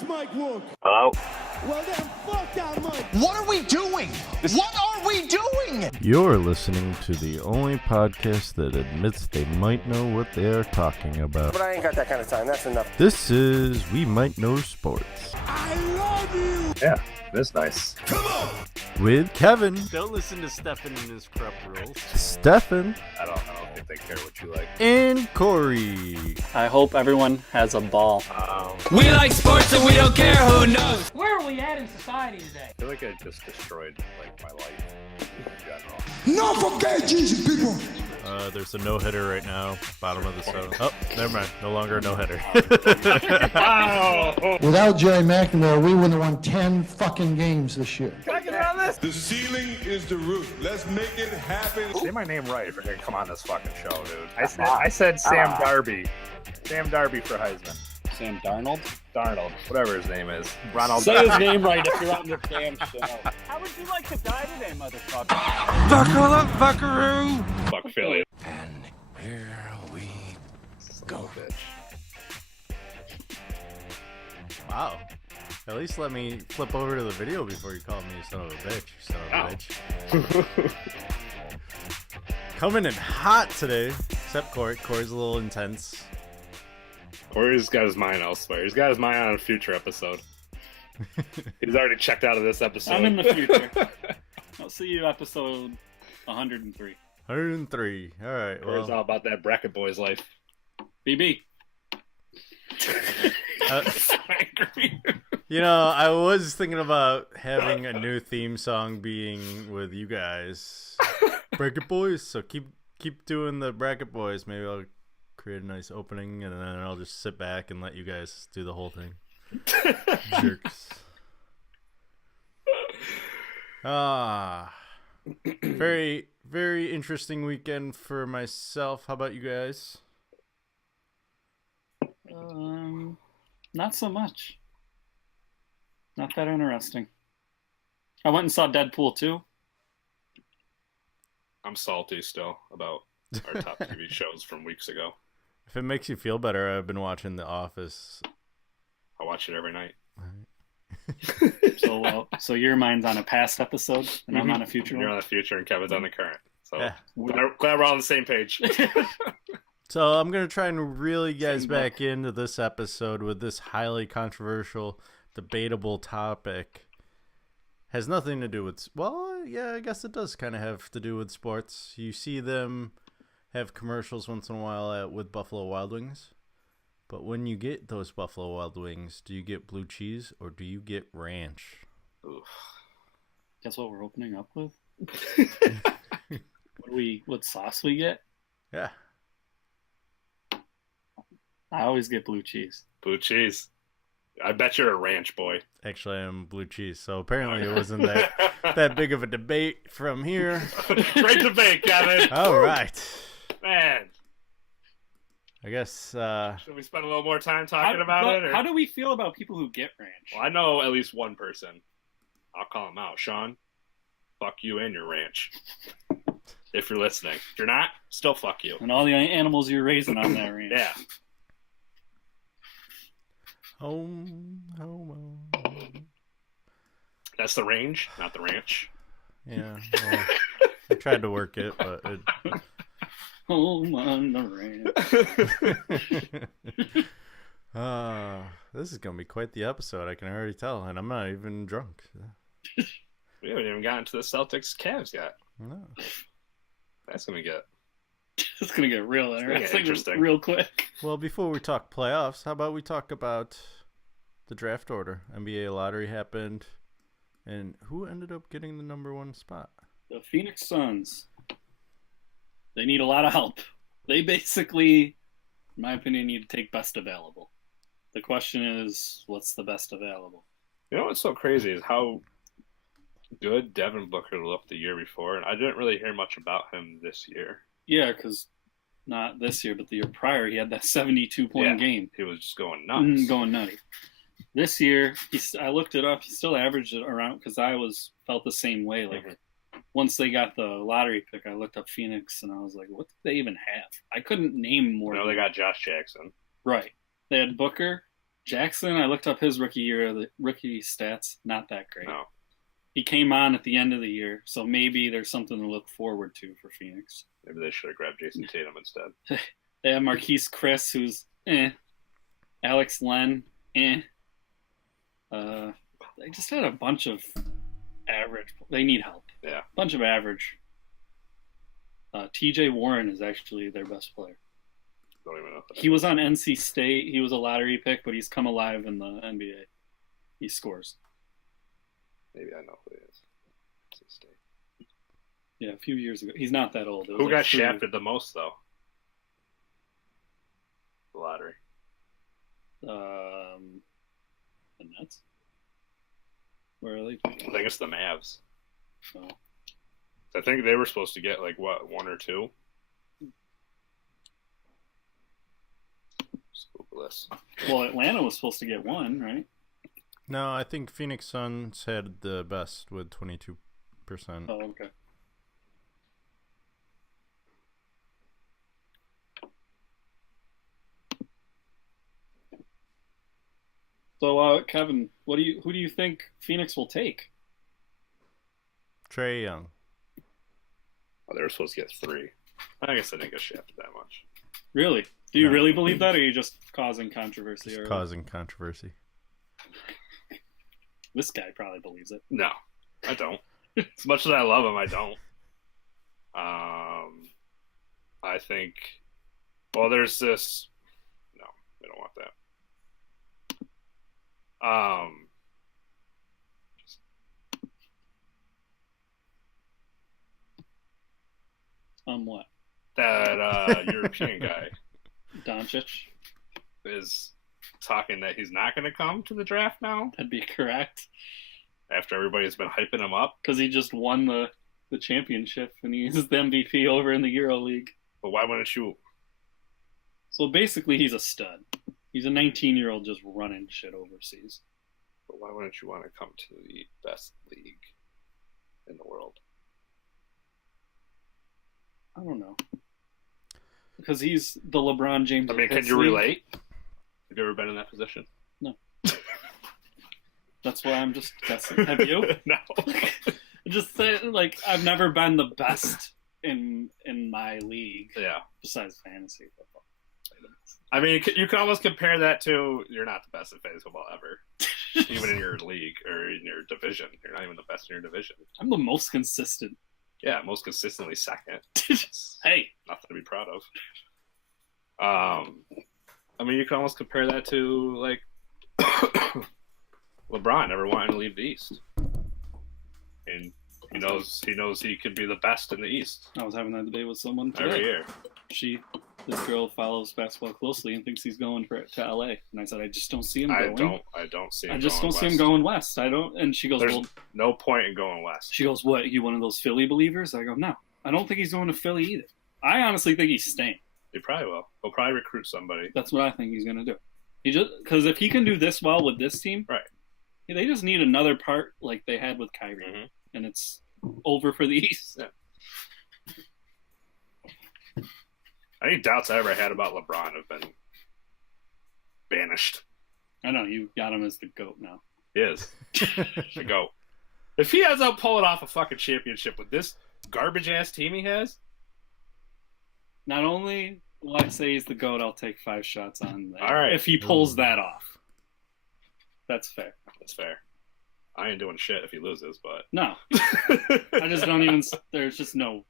this mic work? Hello? Well then, fuck that mic. What are we doing? What are we doing? You're listening to the only podcast that admits they might know what they are talking about. But I ain't got that kind of time. That's enough. This is We Might Know Sports. I love you. Yeah, that's nice. Come on. With Kevin, Don't listen to Stefan and his corrupt rules. Stefan, I don't think they care what you like. and Corey. I hope everyone has a ball. We like sports and we don't care who knows. Where are we at in society today? I feel like I just destroyed my life in general. No forget Jesus, people. There's a no-hitter right now, bottom of the seventh. Oh, never mind. No longer a no-hitter. Wow! Without Jerry McNamara, we would have won 10 fucking games this year. Can I get on this? The ceiling is the roof. Let's make it happen. Say my name right if you're gonna come on this fucking show, dude. I said Sam Darby. Sam Darby for Heisman. Sam Darnold? Darnold, whatever his name is. Ronald. Say his name right if you're on the damn show. How would you like to die today, motherfucker? Buckle up, buckaroo. Fuck Philly. And here we Go, bitch. Wow. At least let me flip over to the video before you call me a son of a bitch. You son of a bitch. Coming in hot today, except Corey. Corey's a little intense. Corey's got his mind elsewhere. He's got his mind on a future episode. He's already checked out of this episode. I'm in the future. I'll see you episode 103. 103. All right. Corey's Well, all about that Bracket Boyz life. BB. So angry. you know, I was thinking about having a new theme song being with you guys, Bracket Boyz. So keep doing the Bracket Boyz. Maybe I'll create a nice opening, and then I'll just sit back and let you guys do the whole thing. Jerks. Very, very interesting weekend for myself. How about you guys? Not so much. Not that interesting. I went and saw Deadpool 2. I'm salty still about our top TV shows from weeks ago. If it makes you feel better, I've been watching The Office. I watch it every night. So your mind's on a past episode, and I'm on a future You're one? on the future, and Kevin's on the current. So Yeah. glad we're all on the same page. So I'm going to try and reel you guys back into this episode with this highly controversial, debatable topic. Has nothing to do with... Well, yeah, I guess it does kind of have to do with sports. You see them have commercials once in a while with Buffalo Wild Wings. But when you get those Buffalo Wild Wings, do you get blue cheese or do you get ranch? Oof. Guess what we're opening up with? What sauce we get? Yeah. I always get blue cheese. Blue cheese. I bet you're a ranch boy. Actually, I'm blue cheese. So apparently it wasn't that big of a debate from here. Great debate, Kevin. All right. Man. I guess... Should we spend a little more time talking about it? Or? How do we feel about people who get ranch? Well, I know at least one person. I'll call him out. Sean, fuck you and your ranch. If you're listening. If you're not, still fuck you. And all the animals you're raising on that ranch. Yeah. Home. That's the range, not the ranch. Yeah. Well, I tried to work it, but it... Home on the ranch. This is going to be quite the episode, I can already tell, and I'm not even drunk. We haven't even gotten to the Celtics Cavs yet. No. That's going to get... It's going to get real interesting real quick. Well, before we talk playoffs, how about we talk about the draft order? NBA lottery happened, and who ended up getting the number one spot? The Phoenix Suns. They need a lot of help. They basically, in my opinion, need to take best available. The question is, what's the best available? You know what's so crazy is how good Devin Booker looked the year before, and I didn't really hear much about him this year. Yeah, because not this year, but the year prior, he had that 72-point game. He was just going nuts. Going nutty. This year, I looked it up. He still averaged it around, because I felt the same way. Like, once they got the lottery pick, I looked up Phoenix, and I was like, what did they even have? I couldn't name more. No, they got Josh Jackson. Right. They had Booker, Jackson, I looked up his rookie year. The rookie stats, not that great. No. He came on at the end of the year, so maybe there's something to look forward to for Phoenix. Maybe they should have grabbed Jason Tatum instead. They have Marquise Chris, who's Alex Len, They just had a bunch of average. They need help. Yeah. Bunch of average. TJ Warren is actually their best player. Don't even know. If He was on NC State. He was a lottery pick, but he's come alive in the NBA. He scores. Maybe I know who he is. Yeah, a few years ago. He's not that old. It was Who like got 3 shafted the most, though? The lottery. The Nets? Where are they? I think it's the Mavs. Oh. I think they were supposed to get, like, what, 1 or 2? Just Google this. Well, Atlanta was supposed to get 1, right? No, I think Phoenix Suns had the best with 22%. Oh, okay. So, Kevin, who do you think Phoenix will take? Trae Young. Oh, they were supposed to get 3. I guess I didn't get shafted that much. Really? Do you No. really believe that, or are you just causing controversy? Just causing controversy. This guy probably believes it. No, I don't. As much as I love him, I don't. I think. Well, there's this. No, we don't want that. What? That European guy Doncic? is talking that he's not going to come to the draft now That'd be correct. after everybody's been hyping him up. Because he just won the championship and he's the MVP over in the Euro League. But why wouldn't you? So basically, he's a stud. He's a 19-year-old just running shit overseas. But why wouldn't you want to come to the best league in the world? I don't know. Because he's the LeBron James. I mean, can you relate? Have you ever been in that position? No. That's why I'm just guessing. Have you? No. Just say, like, I've never been the best in my league. Yeah. Besides fantasy football. I mean, you can almost compare that to you're not the best at fantasy football ever. Even in your league or in your division. You're not even the best in your division. I'm the most consistent. Yeah, most consistently second. Hey. Nothing to be proud of. I mean, you can almost compare that to, like, LeBron never wanting to leave the East. And he knows he could be the best in the East I was having that debate with someone today. every year. This girl follows basketball closely and thinks he's going to LA. And I said, I just don't see him going. I don't see him I just going don't see him west. going west. I don't. And she goes, There's well, no point in going west. she goes, what? You one of those Philly believers? I go, no. I don't think he's going to Philly either. I honestly think he's staying. He probably will. He'll probably recruit somebody. That's what I think he's going to do. He just because if he can do this well with this team, Right. They just need another part like they had with Kyrie, Mm-hmm. and it's over for the East. Yeah. Any doubts I ever had about LeBron have been banished. I know you got him as the GOAT now. He is. The GOAT. If he ends up pulling off a fucking championship with this garbage-ass team he has, Not only will I say he's the GOAT, I'll take 5 shots on that. All right. If he pulls that off. That's fair. that's fair. I ain't doing shit if he loses, but... No. I just don't even... There's just no...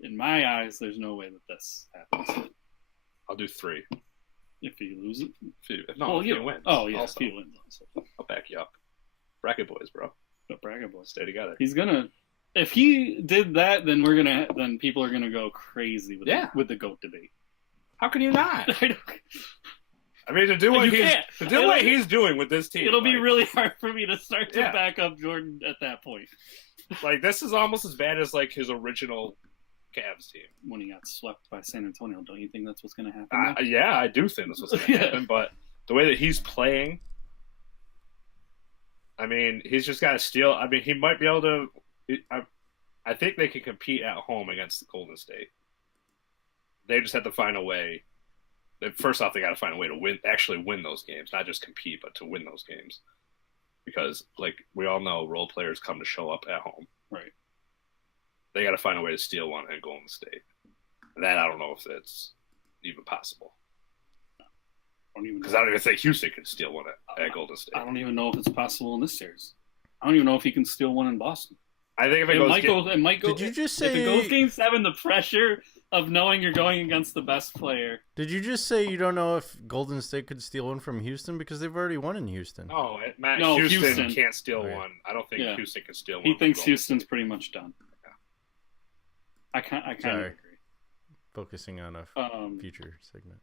In my eyes, there's no way that this happens. I'll do 3. If he loses... If he wins. Oh, yeah, Also, if he wins. Also. I'll back you up. Bracket Boys, bro. But Bracket Boyz. Stay together. He's gonna... If he did that, then we're gonna... Then people are gonna go crazy with, with the GOAT debate. How can you not? I don't... I mean, to do what he's doing with this team. It'll be like, really hard for me to start to Yeah. back up Jordan at that point. Like, this is almost as bad as, like, his original Cavs team. When he got swept by San Antonio, don't you think that's what's going to happen? now? Yeah, I do think that's what's going to Yeah. happen, but the way that he's playing, I mean, he's just got to steal. I mean, he might be able to. I think they can compete at home against the Golden State. They just have to find a way first off, they got to find a way to actually win those games, not just compete, but to win those games. Because, like we all know, role players come to show up at home. Right. They got to find a way to steal one at Golden State. That I don't know if it's even possible. Because I don't even think Houston can steal one at Golden State. I don't even know if it's possible in this series. I don't even know if he can steal one in Boston. I think if it might go. Did you just say if it goes Game 7? The pressure of knowing you're going against the best player. Did you just say you don't know if Golden State could steal one from Houston because they've already won in Houston? Oh, Matt, no, Houston can't steal Right. one. I don't think Houston can steal one. He thinks Houston's pretty much done. Yeah. I kind of agree. Focusing on a future segment.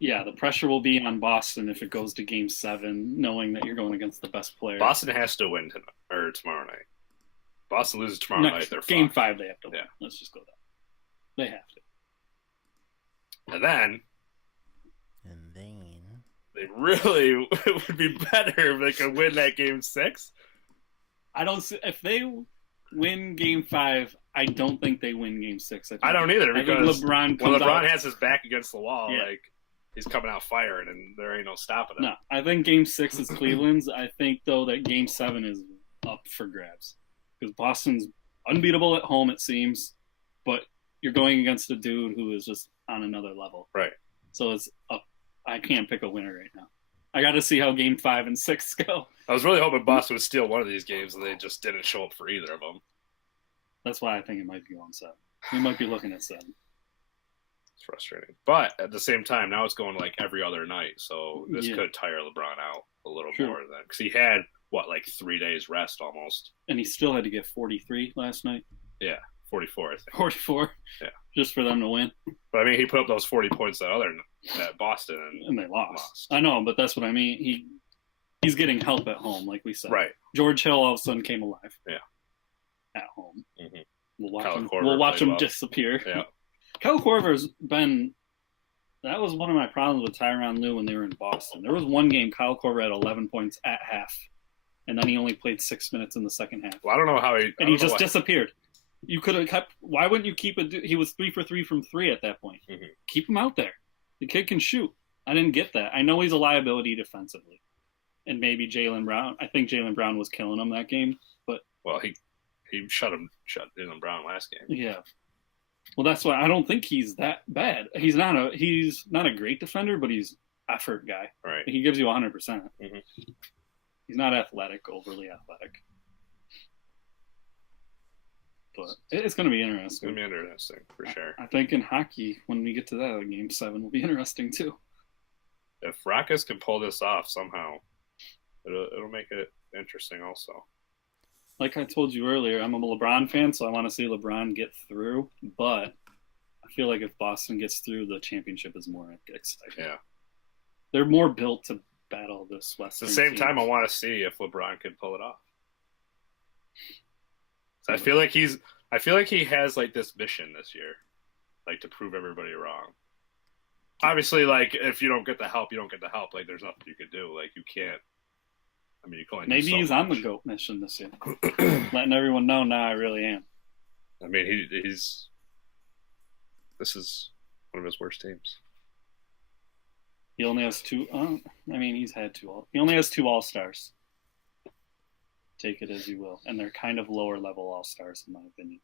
Yeah, the pressure will be on Boston if it goes to Game 7, knowing that you're going against the best player. Boston has to win tomorrow night. Boston loses tomorrow night. They're Game fucked. 5, they have to win. Yeah. Let's just go there. They have to. And then they really it would be better if they could win that Game 6. I don't see, if they win Game 5, I don't think they win Game 6. I don't either, because LeBron when LeBron out, has his back against the wall, like he's coming out firing, and there ain't no stopping him. No, I think Game 6 is Cleveland's. I think though that Game 7 is up for grabs because Boston's unbeatable at home, it seems, but you're going against a dude who is just on another level. Right. So it's up. I can't pick a winner right now. I got to see how Game 5 and 6 go. I was really hoping Boston would steal one of these games, and they just didn't show up for either of them. That's why I think it might be on 7. We might be looking at 7. It's frustrating. But at the same time, now it's going like every other night, so this could tire LeBron out a little more than because he had, 3 days rest almost. And he still had to get 43 last night. Yeah, 44, I think. 44? Yeah. Just for them to win. But, I mean, he put up those 40 points at Boston. And they lost. I know, but that's what I mean. He's getting help at home, like we said. Right. George Hill all of a sudden came alive. Yeah. At home. Mm-hmm. We'll watch him disappear. Yeah. Kyle Korver's been... That was one of my problems with Tyronn Lue when they were in Boston. There was one game Kyle Korver had 11 points at half, and then he only played 6 minutes in the second half. Well, I don't know how he... And he just disappeared. You could have kept... Why wouldn't you keep it? He was 3 for 3 from 3 at that point. Mm-hmm. Keep him out there. The kid can shoot. I didn't get that. I know he's a liability defensively. And maybe Jaylen Brown. I think Jaylen Brown was killing him that game. But well, he shut Jaylen Brown last game. Yeah. Well, that's why I don't think he's that bad. He's not a great defender, but he's effort guy. Right. He gives you 100%. Mm-hmm. He's not overly athletic. But it's going to be interesting. It's going to be interesting, for sure. I think in hockey, when we get to that, Game 7 will be interesting, too. If Rockets can pull this off somehow, it'll make it interesting also. Like I told you earlier, I'm a LeBron fan, so I want to see LeBron get through. But I feel like if Boston gets through, the championship is more exciting. Yeah. They're more built to battle this Western At the same team. time, I want to see if LeBron can pull it off. So I feel like he has like this mission this year, like to prove everybody wrong. Obviously, like if you don't get the help, you don't get the help. Like there's nothing you can do. Like you can't. I mean, you can only Maybe do so he's much. on the GOAT mission this year, letting everyone know. Nah, I really am. I mean, he's. This is one of his worst teams. He only has 2. He's had 2. He only has 2 All-Stars. Take it as you will, and they're kind of lower level All-Stars in my opinion.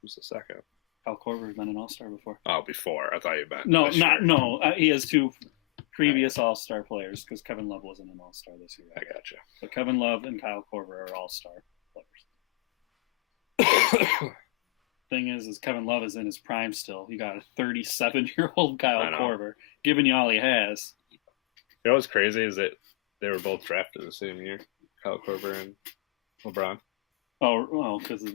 Who's the second? Kyle Korver has been an All-Star before. Oh, before I thought you meant. No, this year. he has 2 previous All-Star players because Kevin Love wasn't an All-Star this year. I gotcha. So Kevin Love and Kyle Korver are All-Star players. Thing is Kevin Love is in his prime still. You got a 37-year-old Kyle Korver giving you all he has. You know what's crazy is that they were both drafted the same year, Kyle Korver and LeBron. Oh, well, because of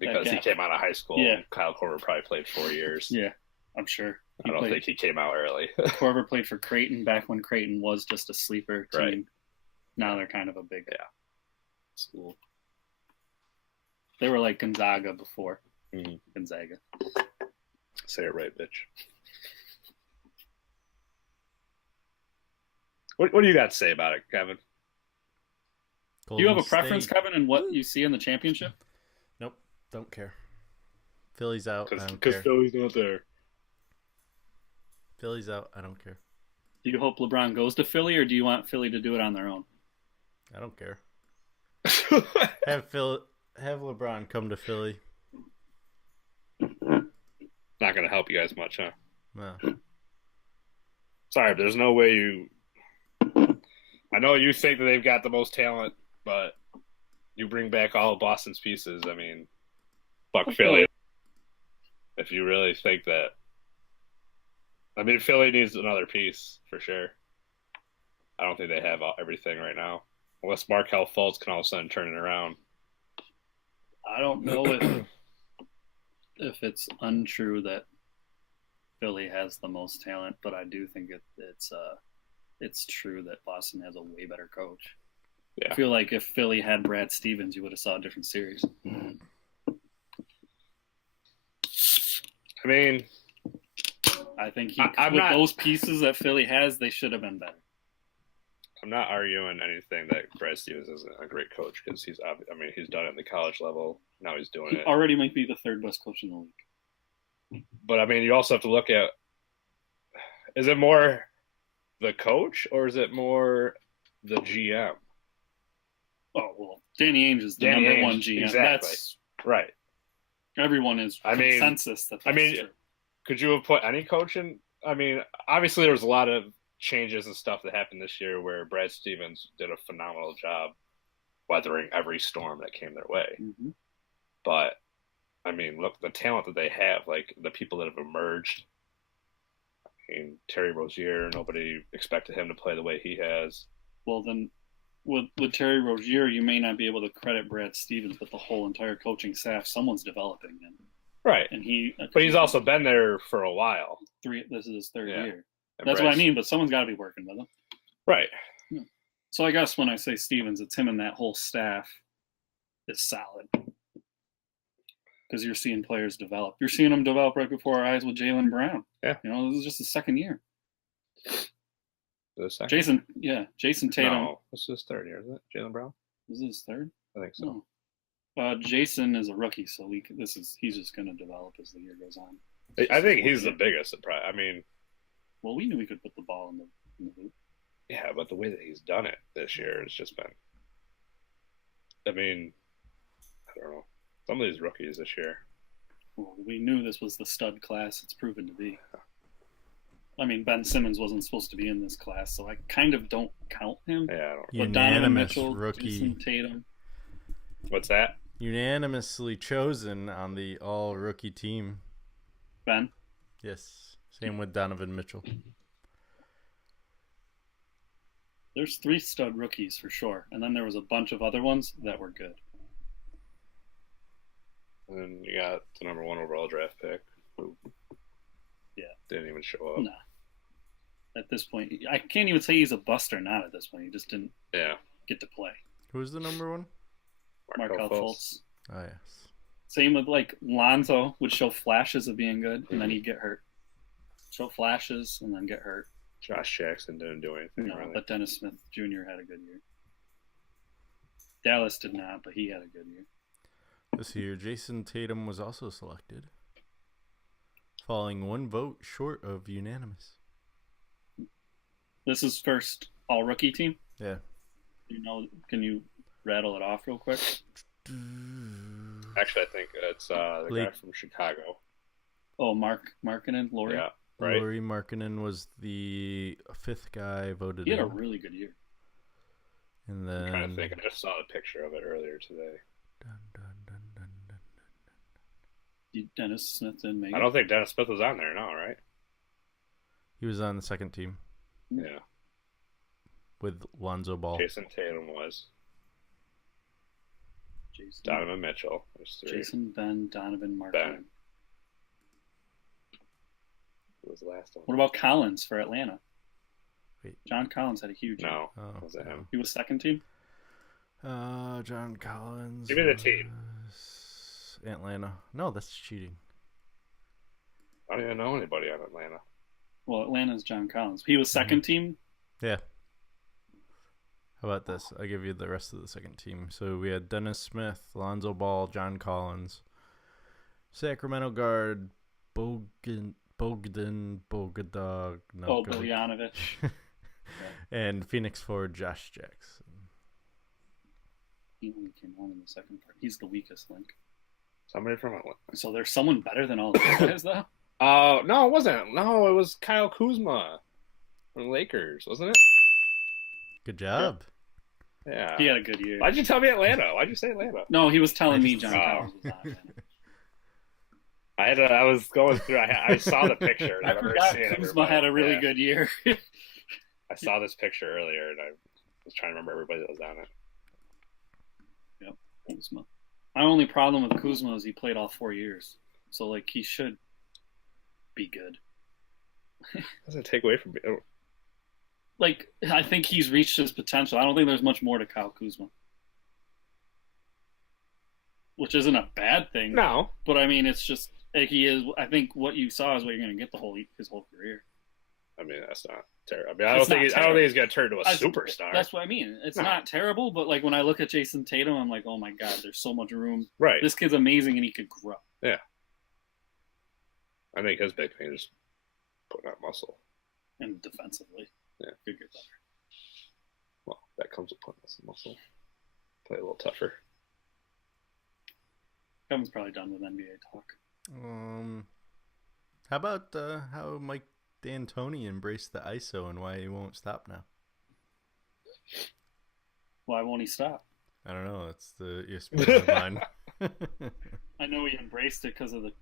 because he came out of high school, yeah. Kyle Korver probably played 4 years. Yeah, I'm sure. I don't think he came out early. Korver played for Creighton back when Creighton was just a sleeper team. Right. Now they're kind of a big school. They were like Gonzaga before. Mm-hmm. Gonzaga. Say it right, bitch. What do you got to say about it, Kevin? Do you have a preference, Kevin, in what you see in the championship? Nope, don't care. Philly's out. Because Philly's not there. Philly's out. I don't care. Do you hope LeBron goes to Philly, or do you want Philly to do it on their own? I don't care. Have LeBron come to Philly. Not going to help you guys much, huh? No. Sorry, but there's no way you. I know you think that they've got the most talent, but you bring back all of Boston's pieces. I mean, fuck Philly. If you really think that. I mean, Philly needs another piece for sure. I don't think they have everything right now. Unless Markelle Fultz can all of a sudden turn it around. I don't know if it's untrue that Philly has the most talent, but I do think it's true that Boston has a way better coach. Yeah. I feel like if Philly had Brad Stevens, you would have saw a different series. I mean, I think those pieces that Philly has, they should have been better. I'm not arguing anything that Brad Stevens isn't a great coach because he's done it at the college level. Now he's doing He it. already might be the third best coach in the league. But I mean, you also have to look at: is it more the coach or is it more the GM? Oh well, Danny Ainge is the number one GM. Exactly. That's right. Everyone is consensus that that's true. Could you have put any coach in? I mean, obviously there was a lot of changes and stuff that happened this year where Brad Stevens did a phenomenal job weathering every storm that came their way. Mm-hmm. But I mean, look, the talent that they have, like the people that have emerged. I mean, Terry Rozier, nobody expected him to play the way he has. Well, then with Terry Rozier, you may not be able to credit Brad Stevens, but the whole entire coaching staff, someone's developing him. Right. And but he's also been there for a while. This is his third year. And That's what I mean, but someone's got to be working with him. Right. Yeah. So I guess when I say Stevens, it's him and that whole staff is solid. Because you're seeing players develop. You're seeing them develop right before our eyes with Jaylen Brown. Yeah. This is just his second year. The second? Jason Tatum. No, this is his third year, isn't it? Jaylen Brown? Is it his third? I think so. Jason is a rookie, so he's just going to develop as the year goes on. I think he's the biggest surprise. I mean, well, we knew we could put the ball in the hoop. Yeah, but the way that he's done it this year has just been. I mean, I don't know. Some of these rookies this year. Well, we knew this was the stud class. It's proven to be. I mean, Ben Simmons wasn't supposed to be in this class, so I kind of don't count him. Yeah, I don't. But Donovan Unanimous Mitchell, rookie. Jason Tatum. What's that? Unanimously chosen on the all-rookie team. Ben? Yes. Same with Donovan Mitchell. There's 3 stud rookies for sure, and then there was a bunch of other ones that were good. And you got the number 1 overall draft pick, who didn't even show up. Nah. At this point, I can't even say he's a bust or not at this point. He just didn't get to play. Who's the number 1? Markelle Fultz. Oh, yes. Same with, Lonzo would show flashes of being good, and then he'd get hurt. Show flashes, and then get hurt. Josh Jackson didn't do anything. No, really. but Dennis Smith Jr. had a good year. Dallas did not, but he had a good year. This year, Jason Tatum was also selected, falling 1 vote short of unanimous. This is first all-rookie team? Yeah. Can you rattle it off real quick? Actually, I think it's the guy from Chicago. Oh, Markkanen, Lauri? Yeah, right. Lauri Markkanen was the 5th guy voted He had in. a really good year. And then... I'm trying to think. I just saw the picture of it earlier today. Dennis Smith didn't make it? I don't think Dennis Smith was on there, no, right? He was on the second team. Yeah. With Lonzo Ball. Jason Tatum was. Donovan Mitchell. There's 3. Jason, Ben, Donovan, Markkanen. Ben. Who was the last one? What about Collins for Atlanta? Wait. John Collins had a huge year. No. Oh, Was it him? He was second team? John Collins. Give me the team. Atlanta. No, that's cheating. I don't even know anybody on Atlanta. Well, Atlanta's John Collins. He was second team? Yeah. How about this? I'll give you the rest of the second team. So we had Dennis Smith, Lonzo Ball, John Collins, Sacramento guard Bogdan Bogadog. Oh, Boljanovic. And Phoenix forward Josh Jackson. He only came on in the second part. He's the weakest link. Somebody from Atlanta. So there's someone better than all those guys, though? Oh, no, it wasn't. No, it was Kyle Kuzma from the Lakers, wasn't it? Good job. Yeah. He had a good year. Why'd you tell me Atlanta? Why'd you say Atlanta? No, he was telling me John Towers was not Atlanta. I was going through. I saw the picture. I forgot Kuzma had a really good year. I saw this picture earlier, and I was trying to remember everybody that was on it. Yep, Kuzma. My only problem with Kuzma is he played all 4 years, so like he should be good. Doesn't take away from me. Like I think he's reached his potential. I don't think there's much more to Kyle Kuzma, which isn't a bad thing. No, but I mean it's just like he is. I think what you saw is what you're going to get his whole career. I mean that's not terrible. I mean I don't think he's going to turn to a superstar. That's what I mean. It's not terrible, but like when I look at Jason Tatum, I'm like, oh my god, there's so much room. Right. This kid's amazing and he could grow. Yeah. I think his big thing is putting on muscle. And defensively. Yeah. Could get better. Well, that comes with putting on some muscle. Play a little tougher. Kevin's probably done with NBA talk. How about how Mike D'Antoni embraced the ISO and why he won't stop now? Why won't he stop? I don't know. That's the ESPN headline. I know he embraced it because of the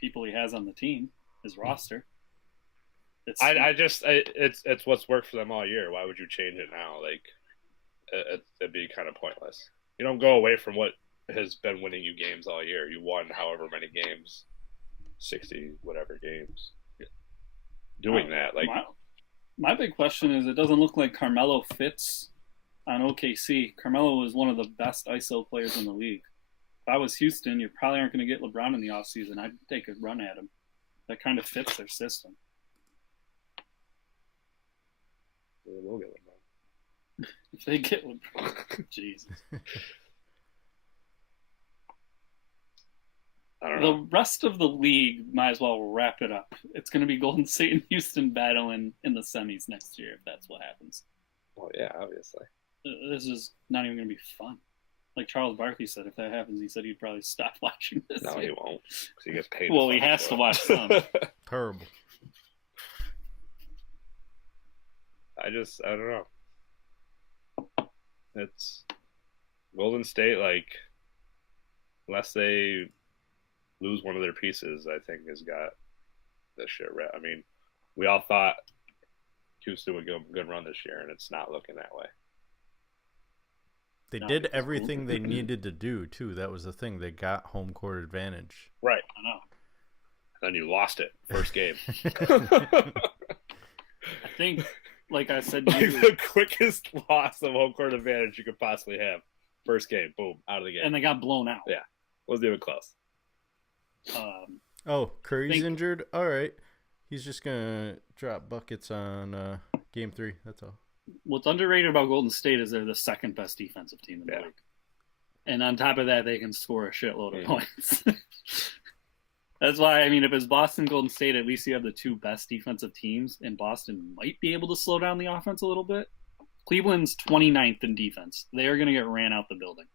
people he has on the team, his roster. It's what's worked for them all year. Why would you change it now? Like, it'd be kind of pointless. You don't go away from what has been winning you games all year. You won however many games, 60 whatever games. Doing that, like my big question is, it doesn't look like Carmelo fits on OKC. Carmelo is one of the best ISO players in the league. If I was Houston, you probably aren't going to get LeBron in the offseason. I'd take a run at him. That kind of fits their system. They will get LeBron. If they get LeBron, Jesus. I don't know. The rest of the league might as well wrap it up. It's going to be Golden State and Houston battling in the semis next year if that's what happens. Well, yeah, obviously. This is not even going to be fun. Like Charles Barkley said, if that happens, he said he'd probably stop watching this. No, he won't. Because he gets paid. Well, he has to watch some. Terrible. I don't know. It's Golden State, like, unless they lose one of their pieces, I think has got this shit right. I mean, we all thought Houston would give them a good run this year, and it's not looking that way. They did everything they needed to do, too. That was the thing. They got home court advantage. Right. I know. And then you lost it first game. I think, like I said, the quickest loss of home court advantage you could possibly have. First game, boom, out of the game. And they got blown out. Yeah. Wasn't even close. Curry's injured? All right. He's just going to drop buckets on game 3. That's all. What's underrated about Golden State is they're the second best defensive team in the league. And on top of that, they can score a shitload of points. That's why, I mean, if it's Boston, Golden State, at least you have the two best defensive teams, and Boston might be able to slow down the offense a little bit. Cleveland's 29th in defense. They are going to get ran out the building.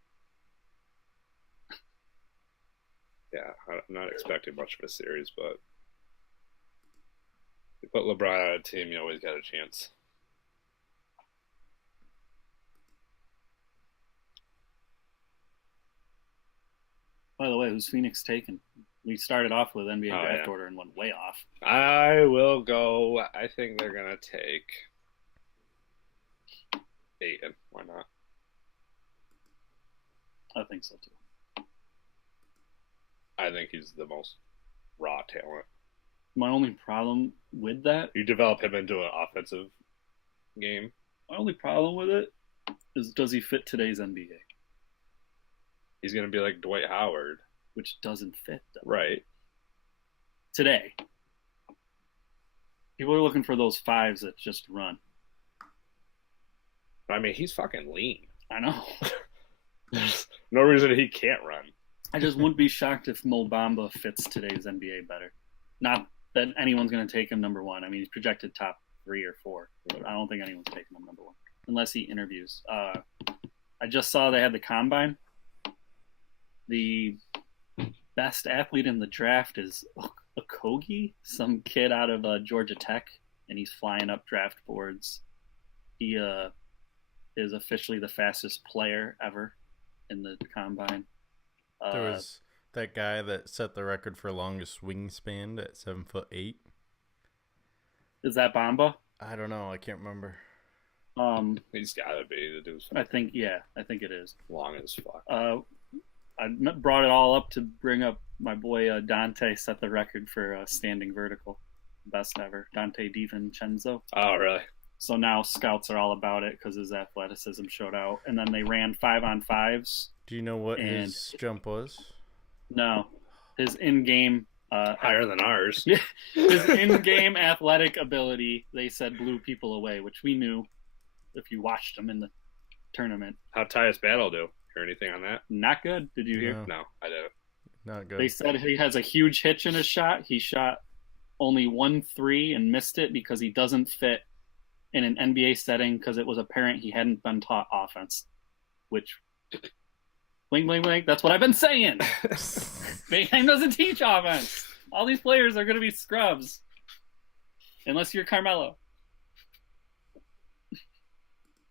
Yeah, I'm not expecting much of a series, but you put LeBron on a team, you always got a chance. By the way, who's Phoenix taking? We started off with NBA draft order and went way off. I will go. I think they're going to take Ayton. Why not? I think so, too. I think he's the most raw talent. My only problem with that... You develop him into an offensive game. My only problem with it is, does he fit today's NBA? He's going to be like Dwight Howard. Which doesn't fit, though. Right. Today. People are looking for those fives that just run. I mean, he's fucking lean. I know. There's no reason he can't run. I just wouldn't be shocked if Mo Bamba fits today's NBA better. Not that anyone's going to take him number 1. I mean, he's projected top 3 or 4, but I don't think anyone's taking him number 1 unless he interviews. I just saw they had the combine. The best athlete in the draft is Okogie, some kid out of Georgia Tech, and he's flying up draft boards. He is officially the fastest player ever in the combine. There was that guy that set the record for longest wingspan at 7'8". Is that Bamba? I don't know. I can't remember. He's got to be. The dude's I think it is. long as fuck. I brought it all up to bring up my boy Dante set the record for standing vertical, best ever. Dante DiVincenzo. Oh, really? So now scouts are all about it because his athleticism showed out. And then they ran 5-on-5s. Do you know what his jump was? No, his in-game higher than ours. his in-game athletic ability, they said, blew people away, which we knew if you watched him in the tournament. How'd Tyus Battle do? Hear anything on that? Not good. Did you hear? No, I didn't. Not good. They said he has a huge hitch in his shot. He shot only 1-3 and missed it because he doesn't fit in an NBA setting because it was apparent he hadn't been taught offense, which, bling, bling, bling, that's what I've been saying. Boeheim doesn't teach offense. All these players are going to be scrubs. Unless you're Carmelo.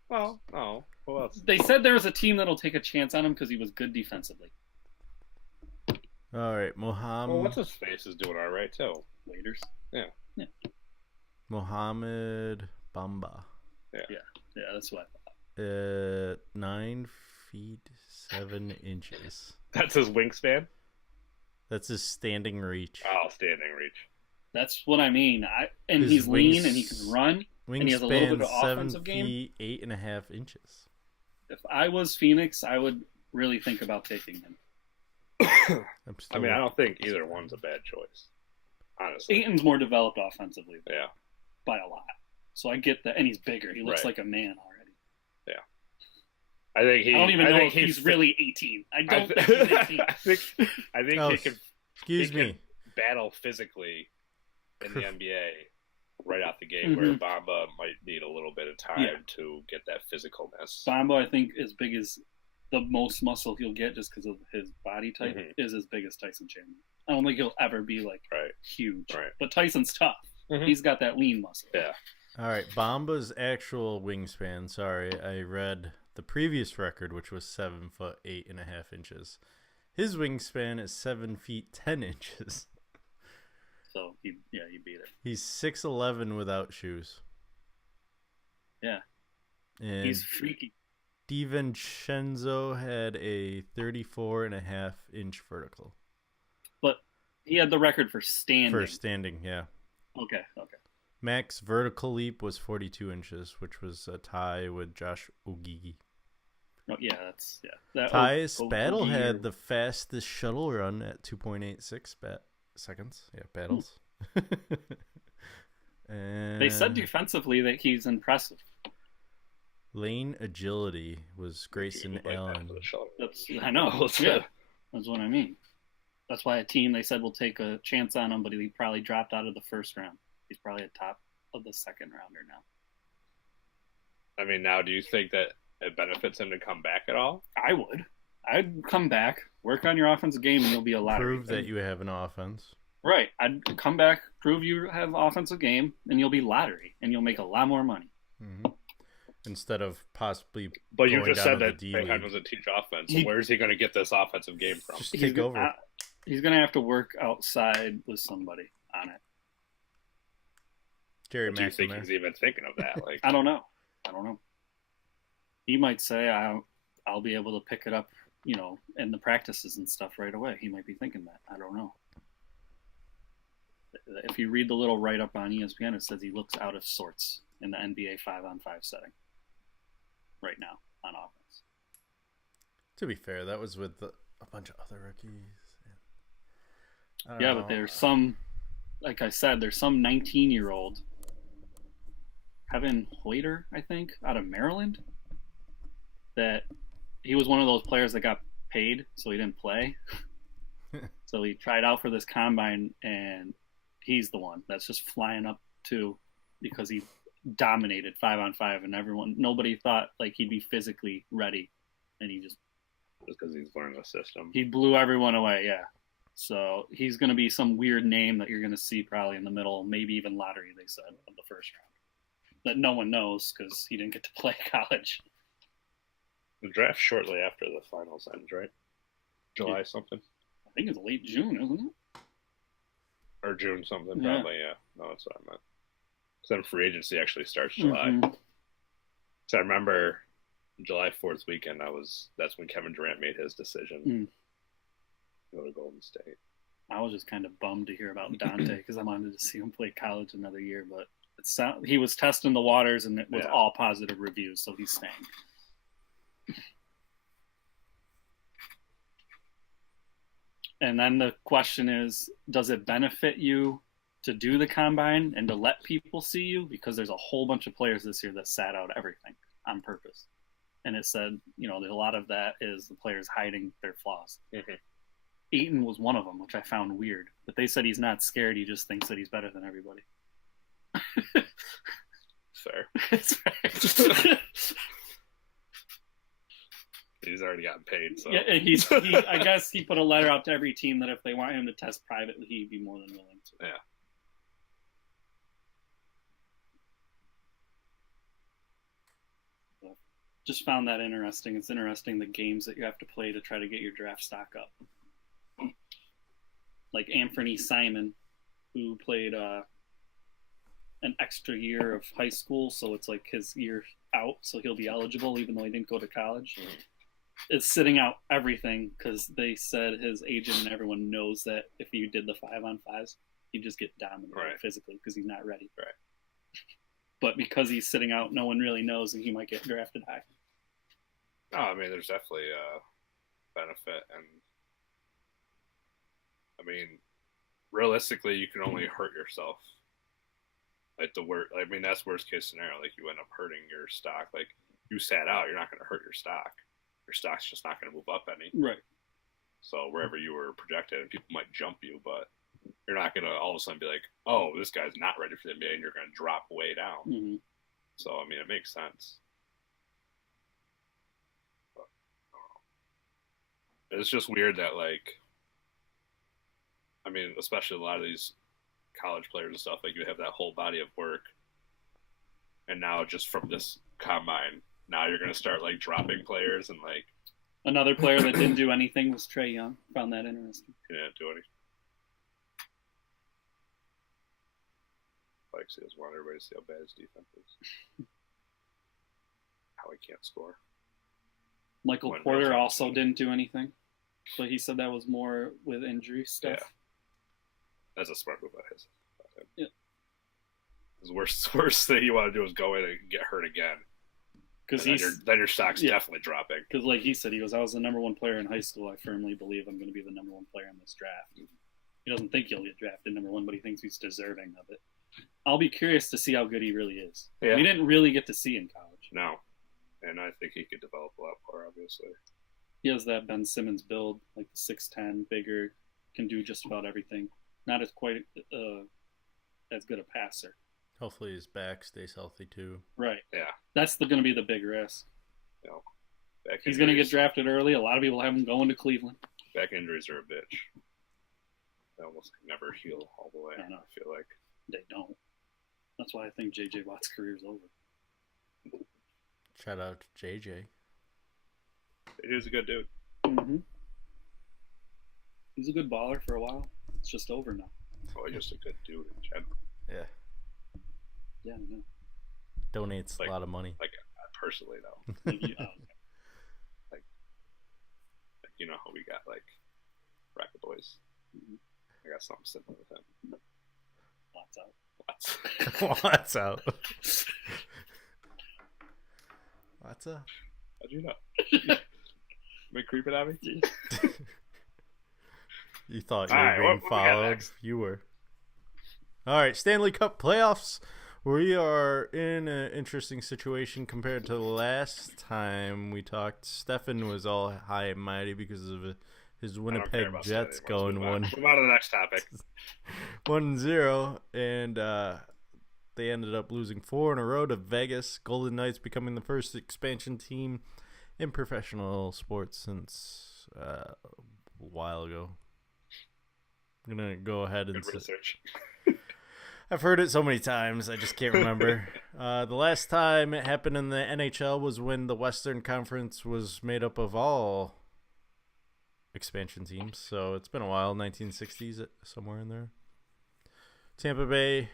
Well, no. Who else? They said there was a team that'll take a chance on him because he was good defensively. All right, Mohammed. Well, what's his face is doing all right too. Waiters. Yeah. Mohammed Bamba. Yeah, that's what I thought. 9 feet 7 inches. That's his wingspan. That's his standing reach. Oh, standing reach. That's what I mean. His he's lean and he can run. And he has a little bit of Wingspan 7 offensive game. feet 8.5 inches. If I was Phoenix, I would really think about taking him. I mean, I don't think either one's a bad choice. Honestly. Aiton's more developed offensively. Yeah. By a lot. So I get that. And he's bigger. He looks Right. like a man already. I think I don't even know if he's really 18. I don't think he's 18. I think Oh, he can Excuse me. battle physically in the NBA right out the gate, where Bamba might need a little bit of time to get that physicalness. Bamba, I think, as big as the most muscle he'll get just because of his body type, is as big as Tyson Chandler. I don't think he'll ever be like huge. Right. But Tyson's tough. He's got that lean muscle. Yeah. All right, Bamba's actual wingspan. Sorry, I read the previous record, which was 7 foot 8.5 inches. His wingspan is 7 feet 10 inches. So he beat it. He's 6'11" without shoes. Yeah. And He's freaky. DiVincenzo had a 34.5 inch vertical. But he had the record for standing. For standing, yeah. Okay. Max vertical leap was 42 inches, which was a tie with Josh Ogigi. Oh, yeah, that's That Tyus Battle had the fastest shuttle run at 2.86 seconds. Yeah, battles. And They said defensively that he's impressive. lane agility was Grayson Allen. I know. Yeah, that's what I mean. That's why a team, they said, will take a chance on him, but he probably dropped out of the first round. He's probably at top of the second rounder now. I mean, now, do you think that it benefits him to come back at all? I would. I'd come back, work on your offensive game, and you'll be a lottery. Prove that you have an offense. Right. I'd come back, prove you have offensive game, and you'll be lottery, and you'll make a lot more money. Mm-hmm. Instead of possibly. But you going just down said to that the Boeheim D-League. doesn't teach offense. So where's he going to get this offensive game from? Just take over. He's going to have to work outside with somebody on it. Jerry Do you think McNamara. he's even thinking of that? Like, I don't know. He might say, I'll be able to pick it up, in the practices and stuff right away. He might be thinking that. I don't know. If you read the little write-up on ESPN, it says he looks out of sorts in the NBA 5-on-5 setting right now on offense. To be fair, that was with a bunch of other rookies. Yeah, but there's some, like I said, there's some 19-year-old, Kevin Hoyter, I think, out of Maryland, that he was one of those players that got paid, so he didn't play. So he tried out for this combine, and he's the one that's just flying up to because he dominated 5-on-5 and nobody thought like he'd be physically ready, and he just because he's learned the system. He blew everyone away, yeah. So he's going to be some weird name that you're going to see probably in the middle, maybe even lottery, they said, of the first round. That no one knows because he didn't get to play college. The draft shortly after the finals ends, right? July something? I think it's late June, isn't it? Or June something, probably, yeah. No, that's what I meant. Because then free agency actually starts July. Mm-hmm. So I remember July 4th weekend, that's when Kevin Durant made his decision to go to Golden State. I was just kind of bummed to hear about Dante because I wanted to see him play college another year, but he was testing the waters and it was all positive reviews, so he's staying. And then the question is, does it benefit you to do the combine and to let people see you? Because there's a whole bunch of players this year that sat out everything on purpose. And it said, a lot of that is the players hiding their flaws. Mm-hmm. Ayton was one of them, which I found weird. But they said he's not scared. He just thinks that he's better than everybody. Fair. It's fair. He's already gotten paid, so. Yeah, I guess he put a letter out to every team that if they want him to test privately, he'd be more than willing to. Yeah. Just found that interesting. It's interesting the games that you have to play to try to get your draft stock up. Like Anthony Simon, who played an extra year of high school, so it's like his year out, so he'll be eligible even though he didn't go to college. Mm-hmm. Is sitting out everything because they said his agent and everyone knows that if you did the 5-on-5s, he'd just get dominated physically because he's not ready. Right. But because he's sitting out, no one really knows, and he might get drafted high. No, I mean, there's definitely a benefit, and I mean, realistically, you can only hurt yourself. Like that's worst case scenario. Like you end up hurting your stock. Like you sat out, you're not going to hurt your stock. Your stock's just not going to move up any. Right. So wherever you were projected, and people might jump you, but you're not going to all of a sudden be like, oh, this guy's not ready for the NBA, and you're going to drop way down. Mm-hmm. So, I mean, it makes sense. But, I don't know. It's just weird that, especially a lot of these college players and stuff, you have that whole body of work, and now just from this combine, now you're going to start dropping players and another player that didn't do anything was Trae Young. Found that interesting. He didn't do anything. I just want everybody to see how bad his defense is. How he can't score. Michael Porter also didn't do anything, but he said that was more with injury stuff. Yeah. That's a smart move by his. Yeah. The worst thing you want to do is go in and get hurt again. Because then your stock's definitely dropping. Because he said, I was the number one player in high school. I firmly believe I'm going to be the number one player in this draft. He doesn't think he'll get drafted number one, but he thinks he's deserving of it. I'll be curious to see how good he really is. Yeah. We didn't really get to see in college. No. And I think he could develop a lot more, obviously. He has that Ben Simmons build, the 6'10", bigger, can do just about everything. Not as quite as good a passer. Hopefully his back stays healthy too. Right. Yeah. That's going to be the big risk. He's going to get drafted early. A lot of people have him going to Cleveland. Back injuries are a bitch. They almost never heal all the way, I feel like. They don't. That's why I think J.J. Watt's career is over. Shout out to J.J. He's a good dude. Mm-hmm. He's a good baller for a while. It's just over now. Oh, he's just a good dude in general. Yeah. Yeah, I know. Donates a lot of money. Personally, though. You know how we got, Bracket Boyz. Mm-hmm. I got something similar with him. Lots out. Lots out. Lots up. How'd you know? Been creeping at me? You thought you were being followed. You were. All right, Stanley Cup playoffs. We are in an interesting situation compared to the last time we talked. Stefan was all high and mighty because of his I don't care Winnipeg about Jets that anymore. going Move on to the next topic. 1-0, and they ended up losing 4 in a row to Vegas. Golden Knights becoming the first expansion team in professional sports since a while ago. I'm gonna go ahead and Good research. I've heard it so many times, I just can't remember. The last time it happened in the NHL was when the Western Conference was made up of all expansion teams. So it's been a while, 1960s, somewhere in there. Tampa Bay,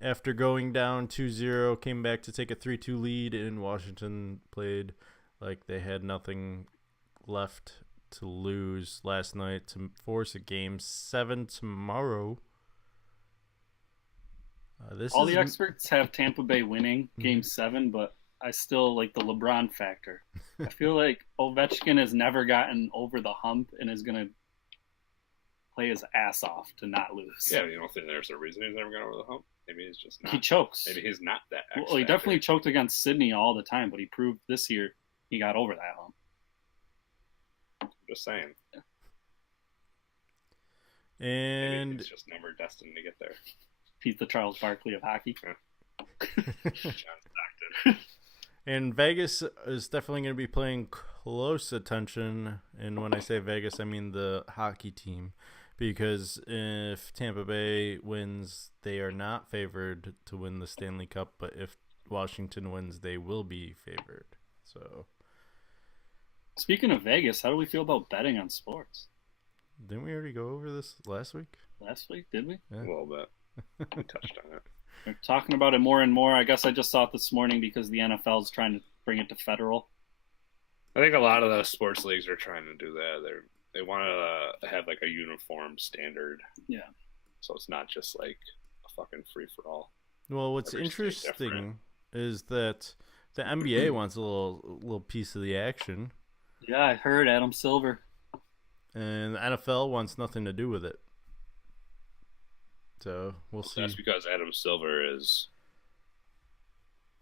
after going down 2-0, came back to take a 3-2 lead, and Washington played like they had nothing left to lose last night to force a Game 7 tomorrow. All the experts have Tampa Bay winning Game 7, but I still like the LeBron factor. I feel like Ovechkin has never gotten over the hump and is going to play his ass off to not lose. Yeah, you don't think there's a reason he's never gone over the hump? Maybe he's just not. He chokes. Maybe he's not that. Well, he definitely choked against Sydney all the time, but he proved this year he got over that hump. I'm just saying. And maybe he's just never destined to get there. He's the Charles Barkley of hockey. John Stockton. And Vegas is definitely going to be playing close attention. And when I say Vegas, I mean the hockey team. Because if Tampa Bay wins, they are not favored to win the Stanley Cup. But if Washington wins, they will be favored. So, speaking of Vegas, how do we feel about betting on sports? Didn't we already go over this last week? Last week, did we? Yeah. A little bit. We touched on it. We're talking about it more and more. I guess I just saw it this morning because the NFL is trying to bring it to federal. I think a lot of the sports leagues are trying to do that. They want to have like a uniform standard. Yeah. So it's not just like a fucking free for all. Well, what's interesting is that the NBA wants a little piece of the action. Yeah, I heard Adam Silver. And the NFL wants nothing to do with it. So we'll see. That's because Adam Silver is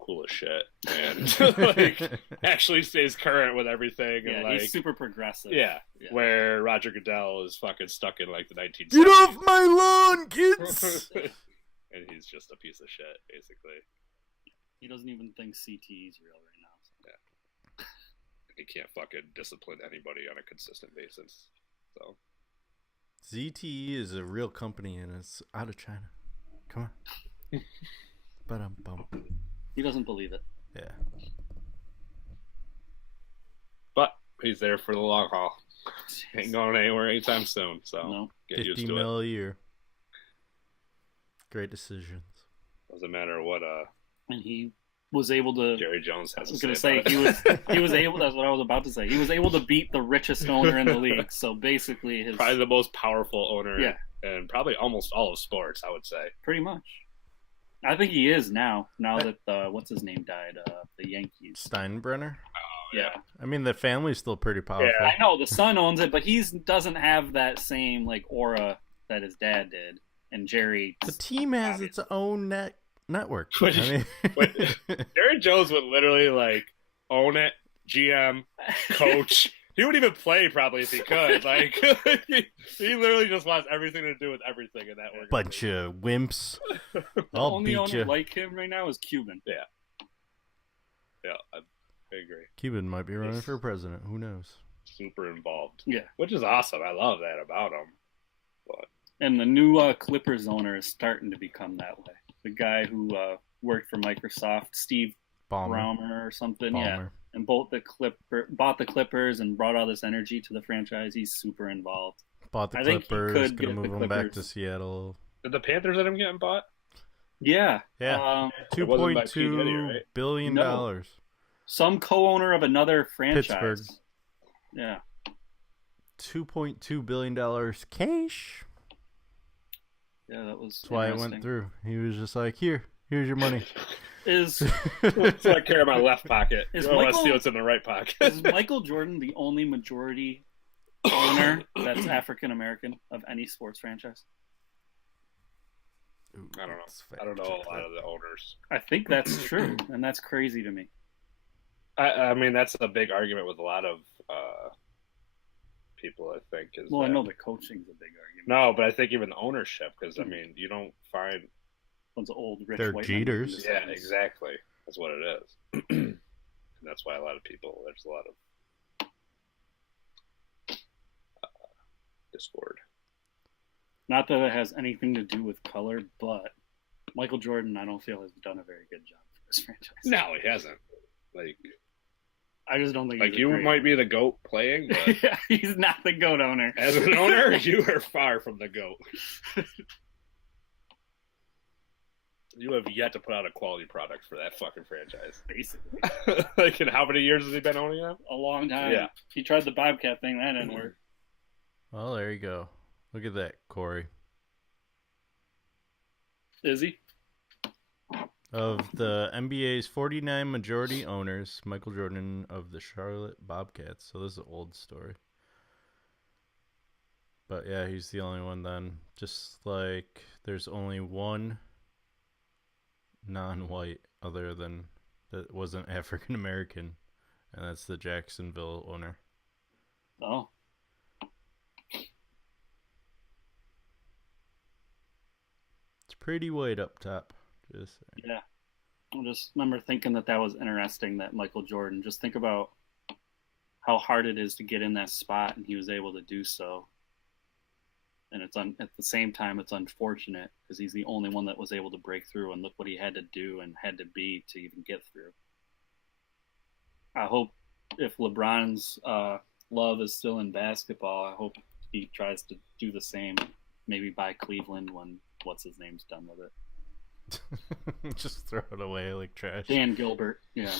cool as shit and like actually stays current with everything. Yeah, and like he's super progressive. Yeah, where Roger Goodell is fucking stuck in like the 1970s. Get off my lawn, kids! And he's just a piece of shit, basically. He doesn't even think CTE is real right now. So. Yeah. He can't fucking discipline anybody on a consistent basis. So. ZTE is a real company and it's out of China. Come on. Ba-dum-bum. He doesn't believe it. Yeah. But he's there for the long haul. Ain't going anywhere anytime soon. So no. Get used to $50 million it. a year. Great decisions. Doesn't matter what and he was able to Jerry Jones has I was to gonna say. say he was able that's what I was about to say. He was able to beat the richest owner in the league. So basically his Probably the most powerful owner yeah. and probably almost all of sports, I would say. Pretty much. I think he is now that what's his name died, the Yankees. Steinbrenner? Yeah. I mean, the family's still pretty powerful. Yeah, I know the son owns it, but he doesn't have that same like aura that his dad did. And Jerry, the team has its own network. But, I mean... but Jerry Jones would literally like own it, GM, coach. He would even play probably if he could. Like he literally just wants everything to do with everything in that organization. Bunch of wimps. the I'll only beat owner you. like him right now is Cuban. Yeah. Yeah, I agree. Cuban might be running for president. Who knows? Super involved. Yeah. Which is awesome. I love that about him. But And the new Clippers owner is starting to become that way. The guy who worked for Microsoft, Steve Ballmer or something. Ballmer. Yeah. And bought the Clippers and brought all this energy to the franchise. He's super involved. Bought the I think he Clippers. could Gonna get the move them back to Clippers. Seattle. did the Panthers end up getting bought? Yeah. Yeah. It wasn't by P. Diddy, $2.2 right? billion. No. Some co-owner of another franchise. Pittsburgh. Yeah. $2.2 billion cash. Yeah, that was That's why it interesting. went through. He was just like, here's your money. Is So I carry my left pocket. Is You don't want to Michael- see what's in the right pocket. is Michael Jordan the only majority owner that's African American of any sports franchise? Ooh, I don't know. let's I don't know fact a check lot that. of the owners. I think that's true, and that's crazy to me. I mean, that's a big argument with a lot of people, I think, is Well, I that- know the coaching's a big argument. No, but I think even the ownership, because I mean, you don't find. Those old rich They're white cheaters. men. Yeah, exactly. That's what it is, and that's why a lot of people. There's a lot of discord. Not that it has anything to do with color, but Michael Jordan, I don't feel has done a very good job for this franchise. No, he hasn't. Like I just don't think. Like he's a you great might be the GOAT playing, but yeah, he's not the GOAT owner. as an owner, you are far from the GOAT. You have yet to put out a quality product for that fucking franchise. Basically, Like, in how many years has he been owning them? a long time. Yeah. He tried the Bobcat thing. That didn't work. Well, there you go. Look at that, Corey. Is he? Of the NBA's 49 majority owners, Michael Jordan of the Charlotte Bobcats. So this is an old story. But yeah, he's the only one then. Just like there's only one non-white other than that wasn't African American, and that's the Jacksonville owner. Oh. It's pretty white up top. Just saying. Yeah. I just remember thinking that was interesting that Michael Jordan, just think about how hard it is to get in that spot, and he was able to do so. And at the same time, it's unfortunate because he's the only one that was able to break through, and look what he had to do and had to be to even get through. I hope if LeBron's love is still in basketball, I hope he tries to do the same, maybe buy Cleveland when what's-his-name's done with it. Just throw it away like trash. Dan Gilbert, yeah.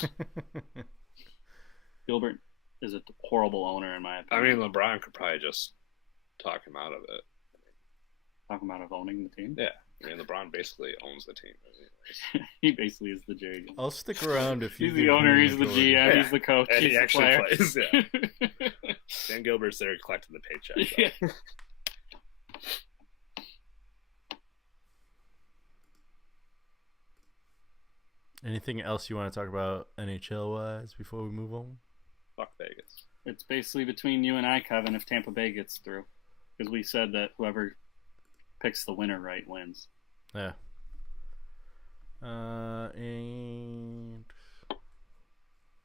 Gilbert is a horrible owner in my I opinion. mean, LeBron could probably just talk him out of it. Talking about owning the team. Yeah, I mean, LeBron basically owns the team. He basically is the Jerry Jones. I'll stick around if you. He's the give owner, me he's the majority. GM, Yeah. he's the coach, And he's he the actually player. plays. Yeah. Dan Gilbert's there collecting the paycheck. Yeah. though. Anything else you want to talk about NHL wise before we move on? Fuck Vegas. It's basically between you and I, Kevin, if Tampa Bay gets through. Because we said that whoever picks the winner right wins. Yeah. And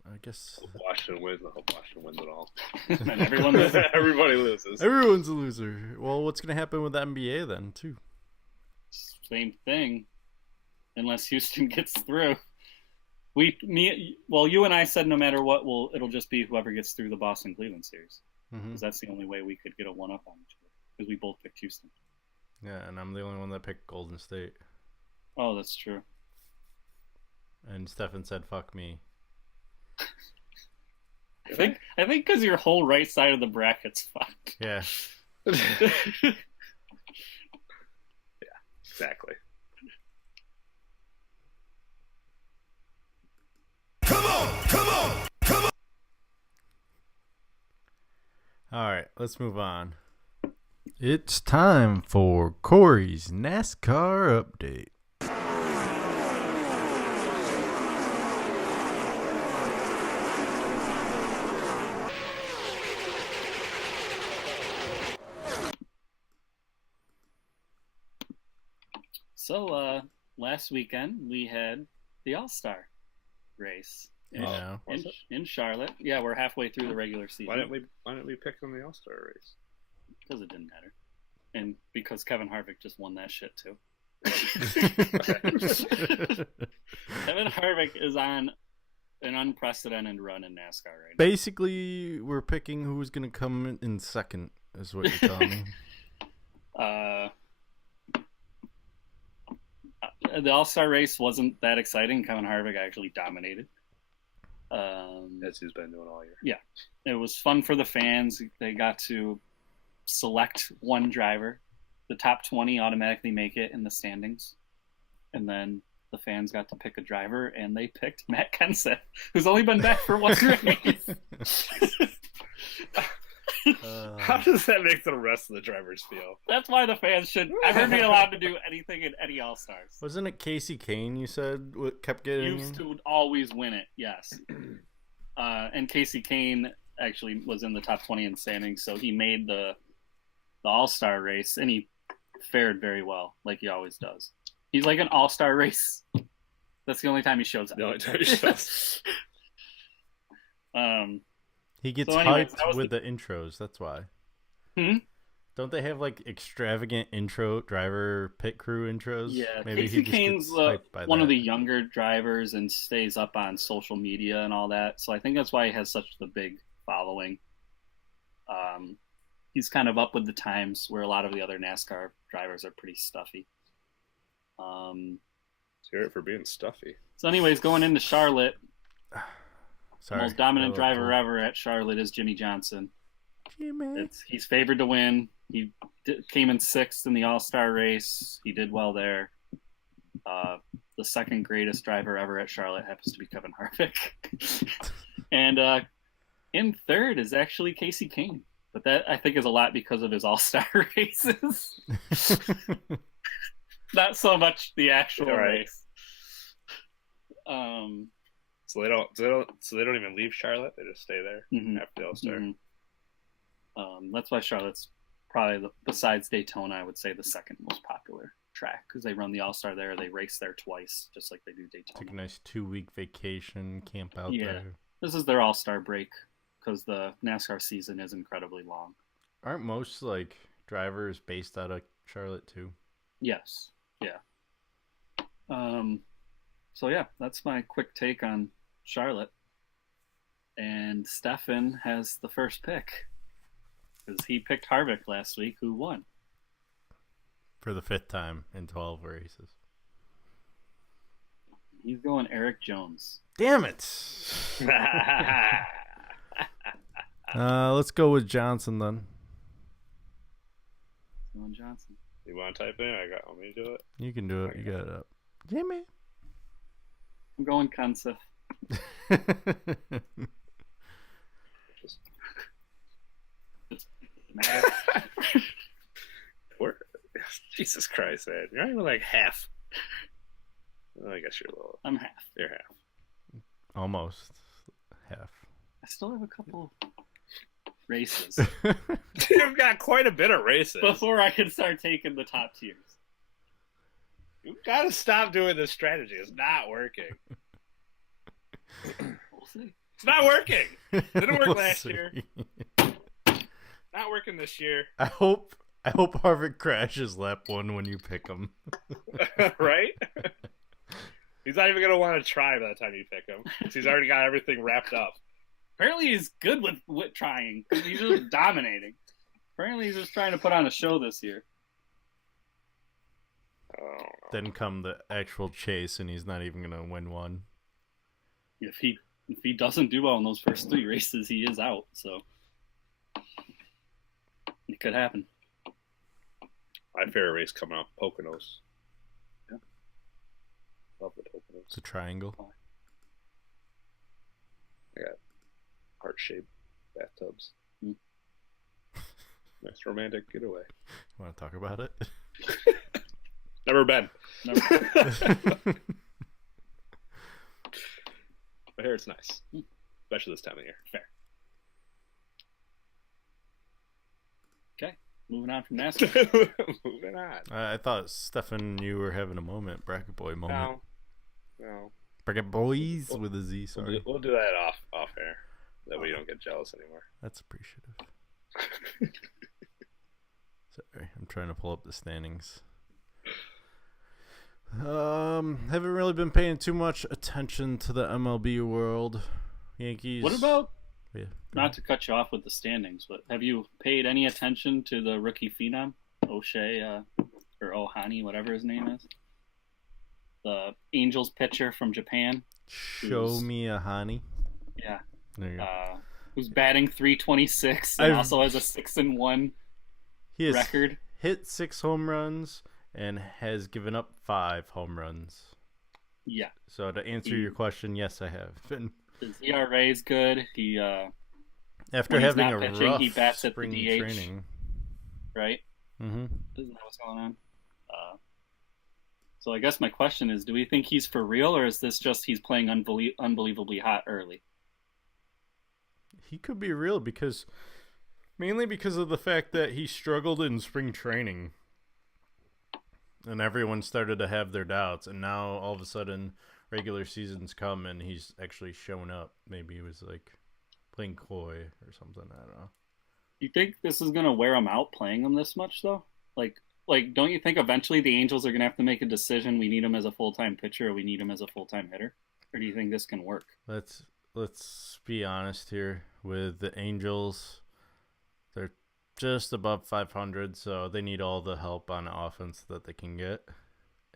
I guess Washington wins. I hope Washington wins it all. And everyone loses. Everybody loses. everyone's a loser. Well, what's gonna happen with the NBA then too? Same thing. Unless Houston gets through. You and I said no matter what, it'll just be whoever gets through the Boston-Cleveland series. Mm-hmm. Because that's the only way we could get a one-up on each other. Because we both picked Houston. Yeah, and I'm the only one that picked Golden State. Oh, that's true. And Stefan said, "Fuck me." I think because your whole right side of the bracket's fucked. Yeah. Exactly. All right, let's move on. It's time for Corey's NASCAR update. So, last weekend we had the All-Star race in Charlotte. Yeah, we're halfway through the regular season. Why didn't we pick them in the All-Star race? Because it didn't matter. And because Kevin Harvick just won that shit too. Kevin Harvick is on an unprecedented run in NASCAR right now. Basically, we're picking who's going to come in second, is what you're telling me. The All-Star race wasn't that exciting. Kevin Harvick actually dominated. As he's been doing all year. Yeah. It was fun for the fans. They got to select one driver. The top 20 automatically make it in the standings. And then the fans got to pick a driver, and they picked Matt Kenseth, who's only been back for one race. How does that make the rest of the drivers feel? That's why the fans should ever be allowed to do anything in any All-Stars. Wasn't it Casey Kane you said kept getting Used to always win it, yes. And Casey Kane actually was in the top 20 in standings, so he made the All-Star race, and he fared very well, like he always does. He's like an All-Star race. That's the only time he shows up. The only time he shows. He gets So anyways, hyped with the intros. That's why. Don't they have like extravagant intro driver pit crew intros? Yeah, Maybe Casey he just Kane's gets hyped by one that. of the younger drivers and stays up on social media and all that. So I think that's why he has such the big following. He's kind of up with the times where a lot of the other NASCAR drivers are pretty stuffy. Hear it for being stuffy. So anyways, going into Charlotte, Sorry, the most dominant that driver was ever at Charlotte is Jimmy Johnson. Jimmy. He's favored to win. He came in 6th in the All-Star race. He did well there. The second greatest driver ever at Charlotte happens to be Kevin Harvick. And in 3rd is actually Casey Kane. But that, I think, is a lot because of his All-Star races. Not so much the actual race. So they don't even leave Charlotte. They just stay there after the All-Star. That's why Charlotte's probably, besides Daytona, I would say the second most popular track because they run the All-Star there. They race there twice, just like they do Daytona. Take a nice 2-week vacation, camp out there. This is their All-Star break because the NASCAR season is incredibly long. Aren't most like drivers based out of Charlotte too? Yes. Yeah. So yeah, that's my quick take on Charlotte. And Stefan has the first pick because he picked Harvick last week, who won For the 5th time in 12 races. He's going Eric Jones. Damn it! Let's go with Johnson then. Going Johnson. You want to type in? Want me to do it? You can do it. You got it up. Jimmy. I'm going Kenseth. Jesus Christ, man. You're not even like half. Well, I guess you're a little. I'm half. You're half. Almost half. I still have a couple races You've got quite a bit of races. before I can start taking the top tiers. You've got to stop doing this strategy. It's not working. We'll see. It's not working. Didn't work We'll last see. year. Not working this year. I hope Harvick crashes lap 1 when you pick him. Right? He's not even going to want to try by the time you pick him. He's already got everything wrapped up. Apparently he's good with trying. He's just dominating. Apparently he's just trying to put on a show this year. Oh. Then come the actual chase, and he's not even gonna win one. If he doesn't do well in those first 3 races, he is out. So it could happen. My favorite race coming up, Poconos. Yeah. Love the Poconos. It's a triangle. I got heart-shaped bathtubs. Nice romantic getaway. Want to talk about it? Never been. Never. But here it's nice. Especially this time of year. Fair. Okay, moving on from NASCAR. Moving on. I thought Stefan, you were having a moment, Bracket Boy moment. No. Bracket Boys with a Z. Sorry, We'll do that off air. That way you don't get jealous anymore. that's appreciative. Sorry, I'm trying to pull up the standings. Haven't really been paying too much attention to the MLB world. Yankees. What about, Yeah. not to cut you off with the standings, but have you paid any attention to the rookie phenom, O'Shea, or Ohani, whatever his name is? The Angels pitcher from Japan. Show me a honey. Yeah. There you go. Who's batting .326 and also has a 6-1 He has record. hit 6 home runs and has given up 5 home runs. Yeah. So to answer your question, yes, I have. And His ERA is good. He after when he's having not a pitching, rough he bats at the spring DH. training. right? Mm-hmm. Isn't that what's going on? So I guess my question is, do we think he's for real, or is this just he's playing unbelievably hot early? he could be real mainly because of the fact that he struggled in spring training. And everyone started to have their doubts. And now, all of a sudden, regular season's come and he's actually shown up. Maybe he was, like, playing coy or something. I don't know. You think this is going to wear him out playing him this much, though? Like, don't you think eventually the Angels are going to have to make a decision? We need him as a full-time pitcher or we need him as a full-time hitter? Or do you think this can work? Let's be honest here. With the Angels, they're just above 500, so they need all the help on offense that they can get.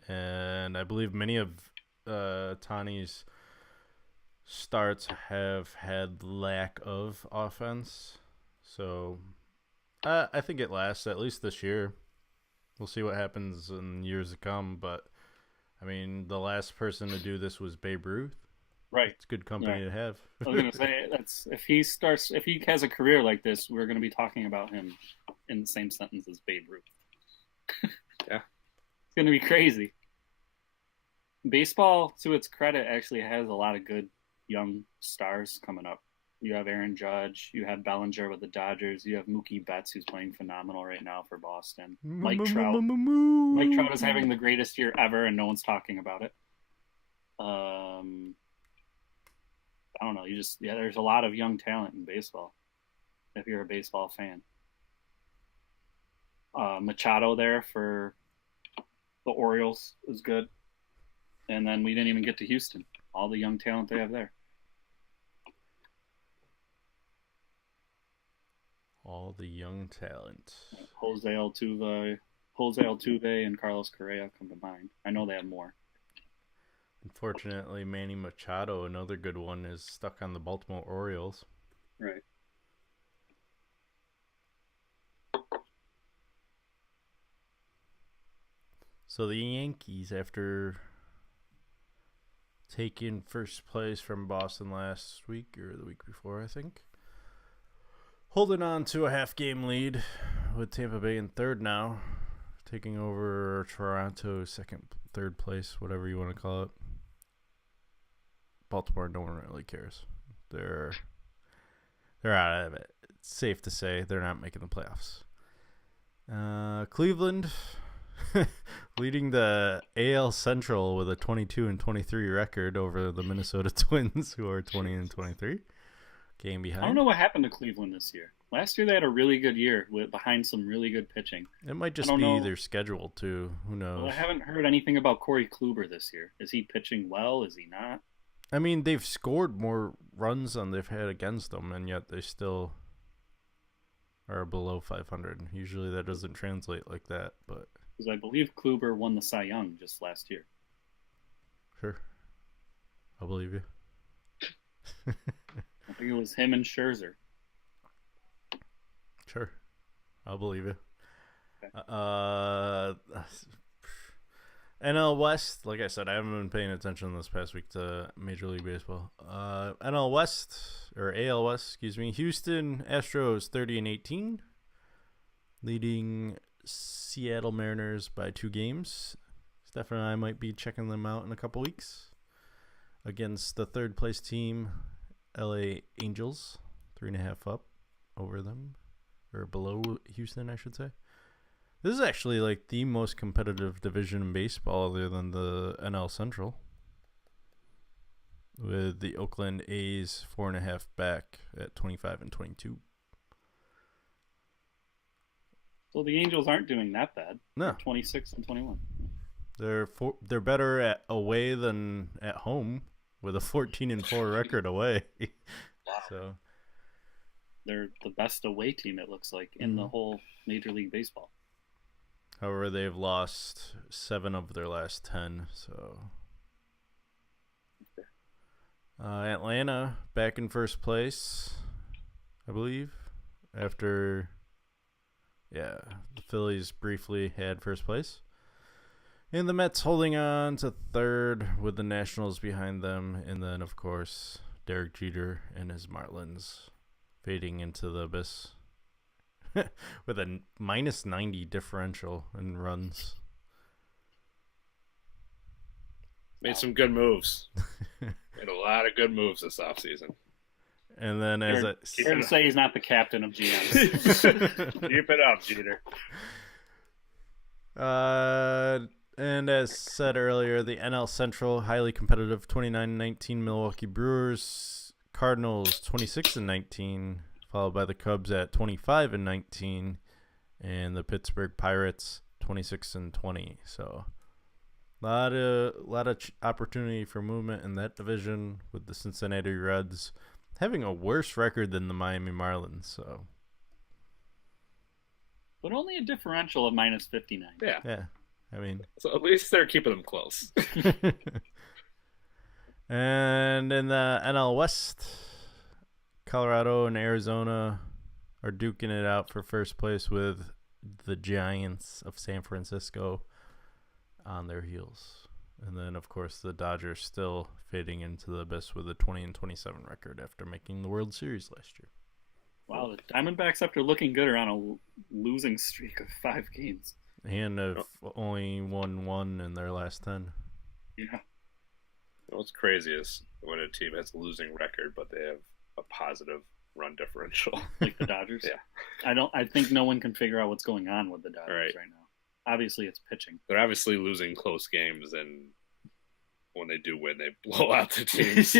And I believe many of Tani's starts have had lack of offense. So I think it lasts at least this year. We'll see what happens in years to come. But, I mean, the last person to do this was Babe Ruth. Right. It's good company to have. I was going to say, if he has a career like this, we're going to be talking about him in the same sentence as Babe Ruth. Yeah. It's going to be crazy. Baseball, to its credit, actually has a lot of good young stars coming up. You have Aaron Judge. You have Bellinger with the Dodgers. You have Mookie Betts, who's playing phenomenal right now for Boston. Mike Trout. Mike Trout is having the greatest year ever, and no one's talking about it. I don't know. There's a lot of young talent in baseball, if you're a baseball fan. Machado there for the Orioles is good. And then we didn't even get to Houston. All the young talent they have there. All the young talent. Jose Altuve, and Carlos Correa come to mind. I know they have more. Unfortunately, Manny Machado, another good one, is stuck on the Baltimore Orioles. Right. So the Yankees, after taking first place from Boston last week, or the week before, I think, holding on to a half-game lead with Tampa Bay in third now, taking over Toronto third place, whatever you want to call it. Baltimore, no one really cares. They're out of it. It's safe to say they're not making the playoffs. Cleveland leading the AL Central with a 22-23 record over the Minnesota Twins, who are 20-23. Game behind. I don't know what happened to Cleveland this year. Last year they had a really good year behind some really good pitching. It might just be their schedule too. Who knows? Well, I haven't heard anything about Corey Kluber this year. Is he pitching well? Is he not? I mean, they've scored more runs than they've had against them, and yet they still are below 500. Usually that doesn't translate like that, but because I believe Kluber won the Cy Young just last year. Sure. I'll believe you. I think it was him and Scherzer. Sure. I'll believe you. Okay. NL West, like I said, I haven't been paying attention this past week to Major League Baseball. NL West, or AL West, excuse me. Houston Astros 30-18, leading Seattle Mariners by 2 games. Steph and I might be checking them out in a couple weeks against the third place team, LA Angels, 3.5 up over them, or below Houston, I should say. This is actually like the most competitive division in baseball other than the NL Central, with the Oakland A's 4.5 back at 25-22. So the Angels aren't doing that bad. No. 26-21. They're better at away than at home, with a 14-4 record away. So they're the best away team, it looks like, in the whole Major League Baseball. However, they've lost 7 of their last 10. So Atlanta back in first place, I believe, after the Phillies briefly had first place. And the Mets holding on to third with the Nationals behind them. And then, of course, Derek Jeter and his Marlins fading into the abyss with a minus 90 differential in runs. Made some good moves. Made a lot of good moves this offseason. And then as I fair to say he's not the captain of GMs. Keep it up, Jeter. And as said earlier, the NL Central highly competitive 29-19 Milwaukee Brewers, Cardinals 26-19, followed by the Cubs at 25-19, and the Pittsburgh Pirates 26-20. So a lot of opportunity for movement in that division, with the Cincinnati Reds having a worse record than the Miami Marlins. So, but only a differential of minus 59. Yeah. I mean, So at least they're keeping them close. and in the NL West, Colorado and Arizona are duking it out for first place with the Giants of San Francisco on their heels. And then, of course, the Dodgers still fading into the abyss with a 20-27 record after making the World Series last year. Wow, the Diamondbacks, after looking good, are on a losing streak of 5 games. And have only won 1 in their last 10. Yeah. What's crazy is when a team has a losing record, but they have a positive run differential. Like the Dodgers? Yeah. I think no one can figure out what's going on with the Dodgers right now. Obviously, it's pitching. They're obviously losing close games, and when they do win, they blow out the teams.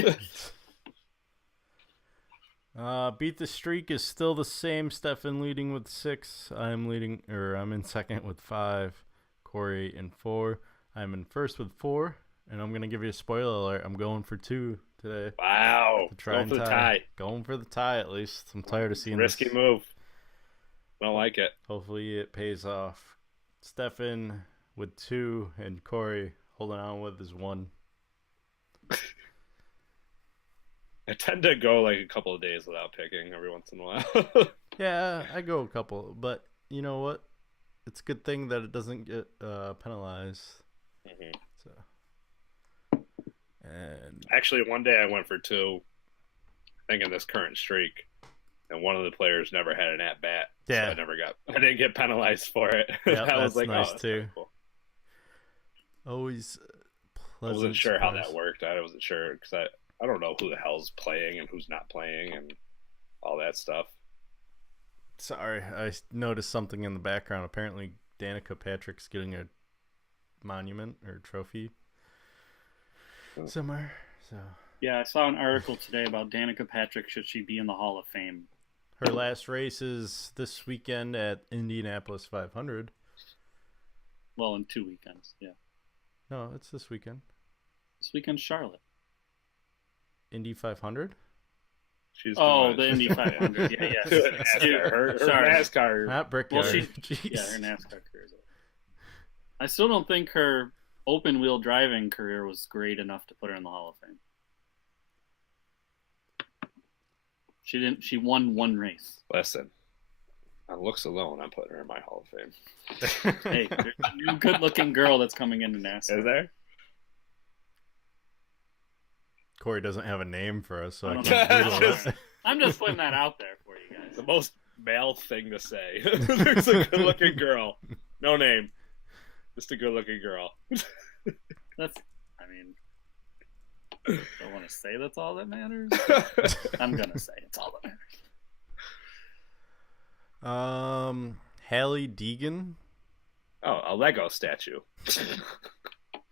Beat the streak is still the same. Stefan leading with 6. I'm in second with 5. Corey in 4. I'm in first with 4. And I'm gonna give you a spoiler alert. I'm going for 2 today. Wow. To try Going and for the tie. Going for the tie at least. I'm tired of seeing Risky this. move. Don't like it. Hopefully it pays off. Stefan with 2 and Corey holding on with his 1. I tend to go like a couple of days without picking every once in a while. Yeah, I go a couple, but you know what? It's a good thing that it doesn't get penalized. Mm-hmm. So, and Actually, one day I went for 2, I think in this current streak, and one of the players never had an at bat. Yeah. So I didn't get penalized for it. Yeah, I was that's like, nice oh, that's too. pretty cool. Always I pleasant wasn't sure how surprise. that worked. I wasn't sure because I don't know who the hell's playing and who's not playing and all that stuff. Sorry, I noticed something in the background. Apparently, Danica Patrick's getting a monument or trophy somewhere. So Yeah, I saw an article today about Danica Patrick. Should she be in the Hall of Fame? her last race is this weekend at Indianapolis 500. Well, in 2 weekends, yeah. No, it's this weekend. This weekend, Charlotte. Indy 500. She's the Indy 500. Yeah, yeah. her Sorry. NASCAR. Not Brickyard. Well, Jeez. Yeah, her NASCAR career is over. I still don't think her open wheel driving career was great enough to put her in the Hall of Fame. She won 1 race. Listen, on looks alone, I'm putting her in my Hall of Fame. Hey, there's a new good-looking girl that's coming into NASCAR. Is there? Corey doesn't have a name for us, so I don't can't know. Google it. I'm just putting that out there for you guys. The most male thing to say. There's a good-looking girl. No name. Just a good-looking girl. Don't want to say that's all that matters. I'm gonna say it's all that matters. Hallie Deegan. Oh, a Lego statue.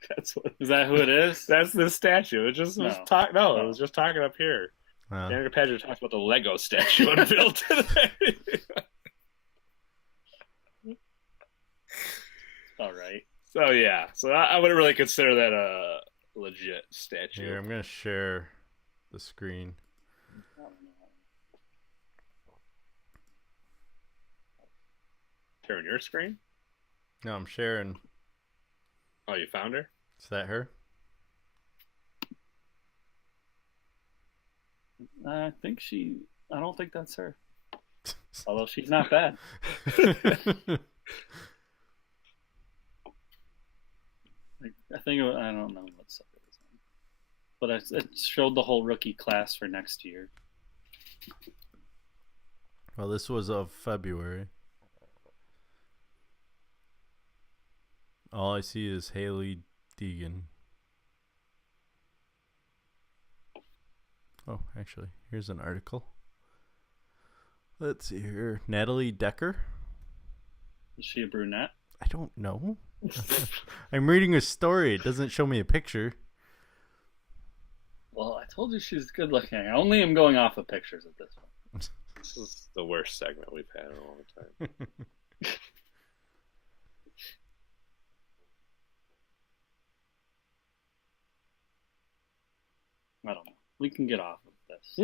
That's what. Is that who it is? That's the statue. It just was No. it was just talking up here. Wow. Danica Patrick talks about the Lego statue unveiled today. All right. So yeah, I wouldn't really consider that a legit statue. Here, I'm gonna share the screen. Sharing your screen? No, I'm sharing. Oh, you found her? Is that her? I don't think that's her. Although she's not bad. I don't know what's up. But it showed the whole rookie class for next year. Well, this was of February. All I see is Haley Deegan. Oh, actually, here's an article. Let's see here. Natalie Decker. Is she a brunette? I don't know. I'm reading a story. It doesn't show me a picture. Well, I told you she's good looking. I only am going off of pictures at this point. This is the worst segment we've had in a long time. I don't know. We can get off of this.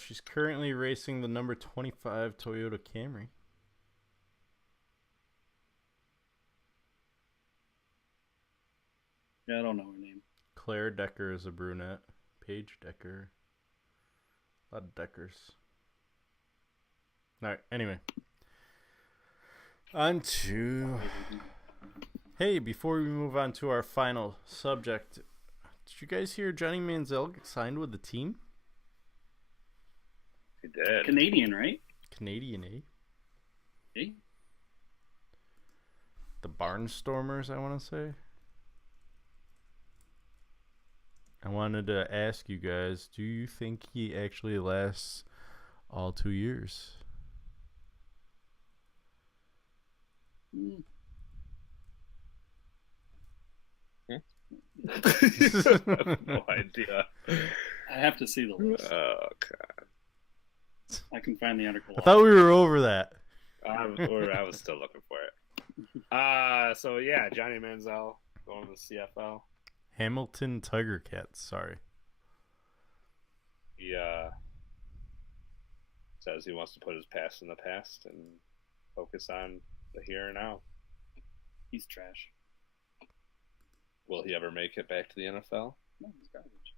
She's currently racing the number 25 Toyota Camry. Yeah, I don't know her name. Claire Decker is a brunette. Paige Decker. A lot of Deckers. Alright, anyway. On to... Hey, before we move on to our final subject, did you guys hear Johnny Manziel get signed with the team? He did. Canadian, right? Canadian, eh? Hey. The Barnstormers, I want to say. I wanted to ask you guys, do you think he actually lasts all 2 years? I have no idea. I have to see the list. Oh, God. I can find the article. I thought we were over that. I was still looking for it. So, yeah, Johnny Manziel going to the CFL. Hamilton Tiger Cats, sorry. He says he wants to put his past in the past and focus on the here and now. He's trash. Will he ever make it back to the NFL? No, he's garbage.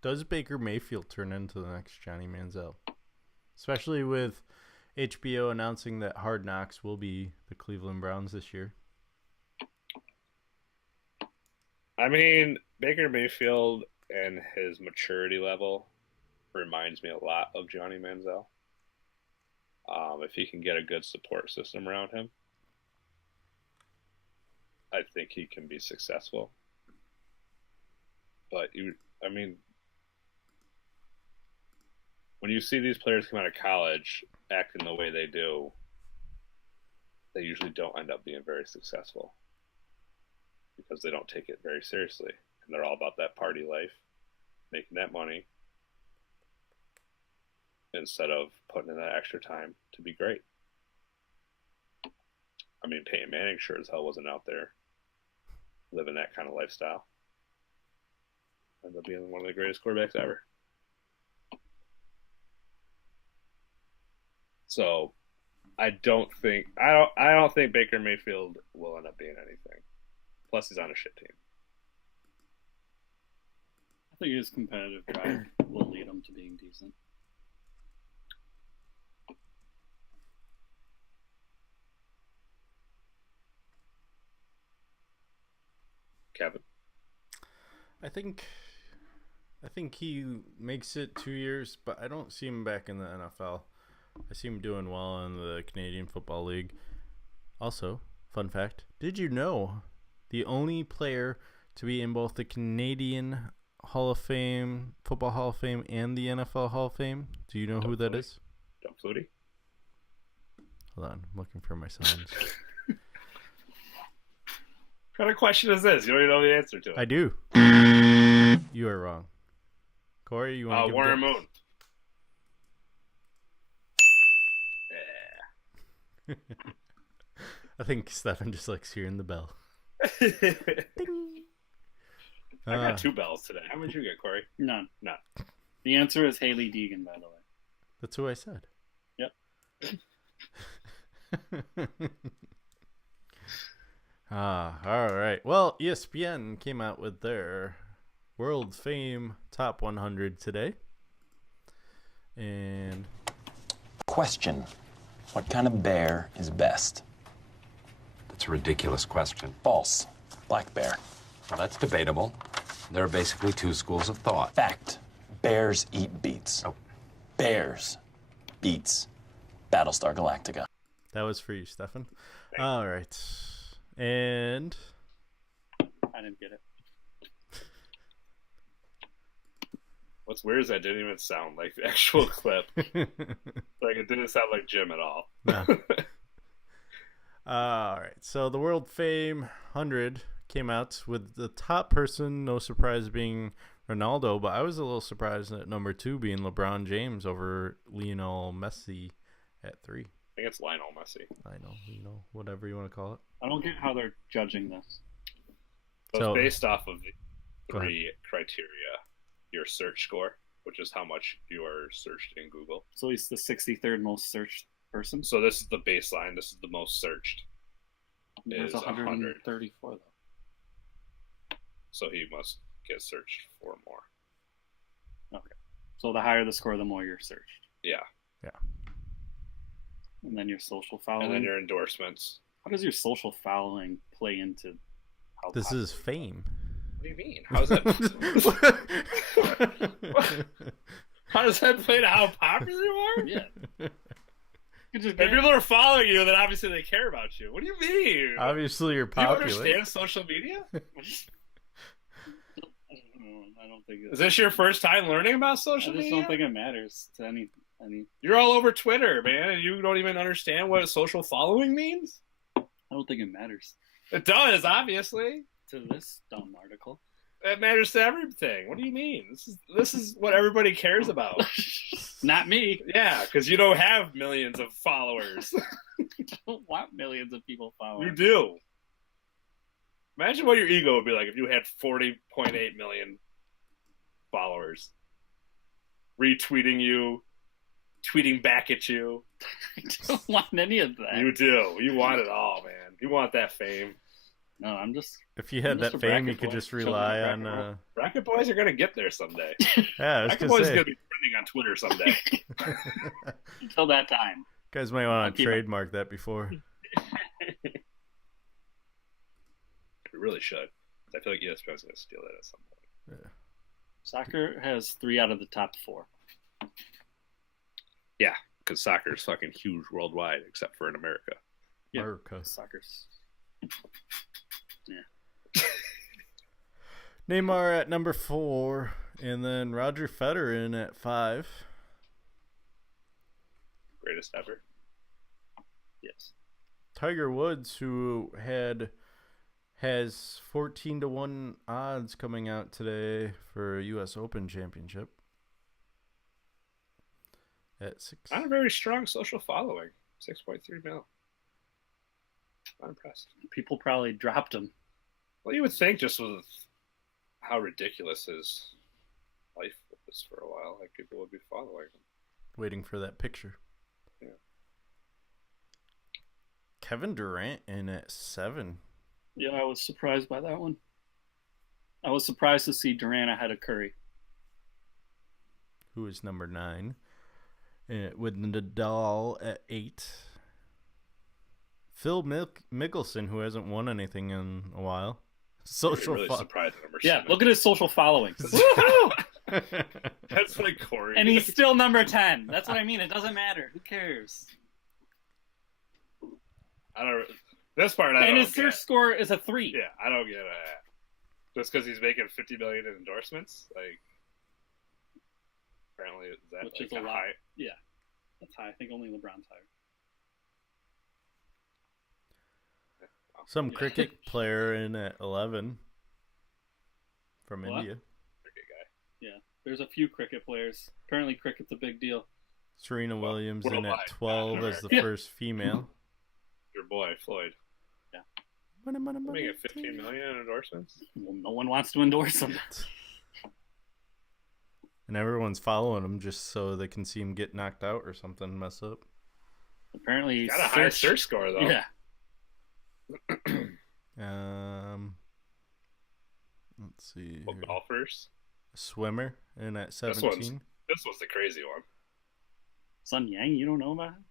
Does Baker Mayfield turn into the next Johnny Manziel? Especially with HBO announcing that Hard Knocks will be the Cleveland Browns this year. I mean, Baker Mayfield and his maturity level reminds me a lot of Johnny Manziel. If he can get a good support system around him, I think he can be successful. But when you see these players come out of college acting the way they do, they usually don't end up being very successful because they don't take it very seriously. And they're all about that party life, making that money, instead of putting in that extra time to be great. I mean, Peyton Manning sure as hell wasn't out there living that kind of lifestyle. Ended up being one of the greatest quarterbacks ever. So, I don't think Baker Mayfield will end up being anything. Plus, he's on a shit team. I think his competitive drive will lead him to being decent. Kevin. I think he makes it 2 years, but I don't see him back in the NFL. I see him doing well in the Canadian Football League. Also, fun fact, did you know the only player to be in both the Canadian Hall of Fame, Football Hall of Fame, and the NFL Hall of Fame? Do you know who that is? Doug Flutie? Hold on, I'm looking for my signs. What kind of question is this? You don't even know the answer to it. I do. You are wrong. Corey, you want to Warren Moon. Yeah. I think Stefan just likes hearing the bell. I got 2 bells today. How much you get, Corey? None. None. The answer is Haley Deegan, by the way. That's who I said. Yep. All right. Well, ESPN came out with their World Fame Top 100 today. And Question: what kind of bear is best? That's a ridiculous question. False. Black bear. Well, that's debatable. There are basically 2 schools of thought. Fact: bears eat beets. Oh. Bears beats Battlestar Galactica. that was for you, Stefan. All right. And I didn't get it. What's weird is that didn't even sound like the actual clip. Like, it didn't sound like Jim at all. No. All right. So the World Fame 100 came out with the top person, no surprise, being Ronaldo. But I was a little surprised at number 2 being LeBron James over Lionel Messi at 3. I think it's Lionel Messi. Lionel, whatever you want to call it. I don't get how they're judging this. So it's based off of the 3 criteria. Your search score, which is how much you are searched in Google. So he's the 63rd most searched person. So this is the baseline. This is the most searched. There's 134 though. So he must get searched for more. Okay. So the higher the score, the more you're searched. Yeah. And then your social following. And then your endorsements. How does your social following play into how This is fame. What do you mean? How does that? How does that play to how popular you are? Yeah. If people are following you, then obviously they care about you. What do you mean? Obviously, you're Do you popular. understand social media? I don't think Is this your first time learning about social I just media? don't think it matters to any. You're all over Twitter, man, and you don't even understand what a social following means? I don't think it matters It does, obviously. to this dumb article. It matters to everything. What do you mean? This is what everybody cares about. Not me. Yeah, because you don't have millions of followers. I don't want millions of people following. You do. Imagine what your ego would be like if you had 40.8 million followers retweeting you, tweeting back at you. I don't want any of that. You do. You want it all, man. You want that fame. No, I'm just. If you had that fame, you could just rely on. Bracket Boys are gonna get there someday. Yeah, I was Bracket gonna Boys say. is gonna be trending on Twitter someday. Until that time. Guys might want to trademark that before. We really should. I feel like ESPN's gonna steal that at some point. Yeah. Soccer has 3 out of the top 4. Yeah, because soccer is fucking huge worldwide, except for in America. Yeah. America. Soccer's. Yeah. Neymar at number 4, and then Roger Federer in at 5. Greatest ever. Yes. Tiger Woods, who has 14-1 odds coming out today for a U.S. Open Championship. At 6. Not a very strong social following. 6.3 mil. I'm impressed. People probably dropped him. Well, you would think just with how ridiculous his life was for a while, like people would be following him. Waiting for that picture. Yeah. Kevin Durant in at 7. Yeah, I was surprised by that one. I was surprised to see Durant ahead of Curry. Who is number 9. With Nadal at 8. Phil Mickelson, who hasn't won anything in a while. Social really surprised at number 7. Look at his social following. That's like Corey. And he's still number 10. That's what I mean. It doesn't matter. Who cares? I don't. This part I don't. And his get. search score is a 3. Yeah, I don't get that. Just because he's making 50 million in endorsements, like apparently is that Which like is a lot. high? Yeah, that's high. I think only LeBron's higher. Some cricket player in at 11 from What? India. Cricket guy. Yeah, there's a few cricket players. Apparently, cricket's a big deal. Serena Williams in worldwide, at 12 not as the Yeah. first female. Your boy Floyd. Making 15 million in endorsements. Well, no one wants to endorse him. And everyone's following him just so they can see him get knocked out or something, mess up. Apparently, Got a high search score though. Yeah. Let's see. Well, here. golfers. Swimmer in at This 17. This was the crazy one. Sun Yang, you don't know about him?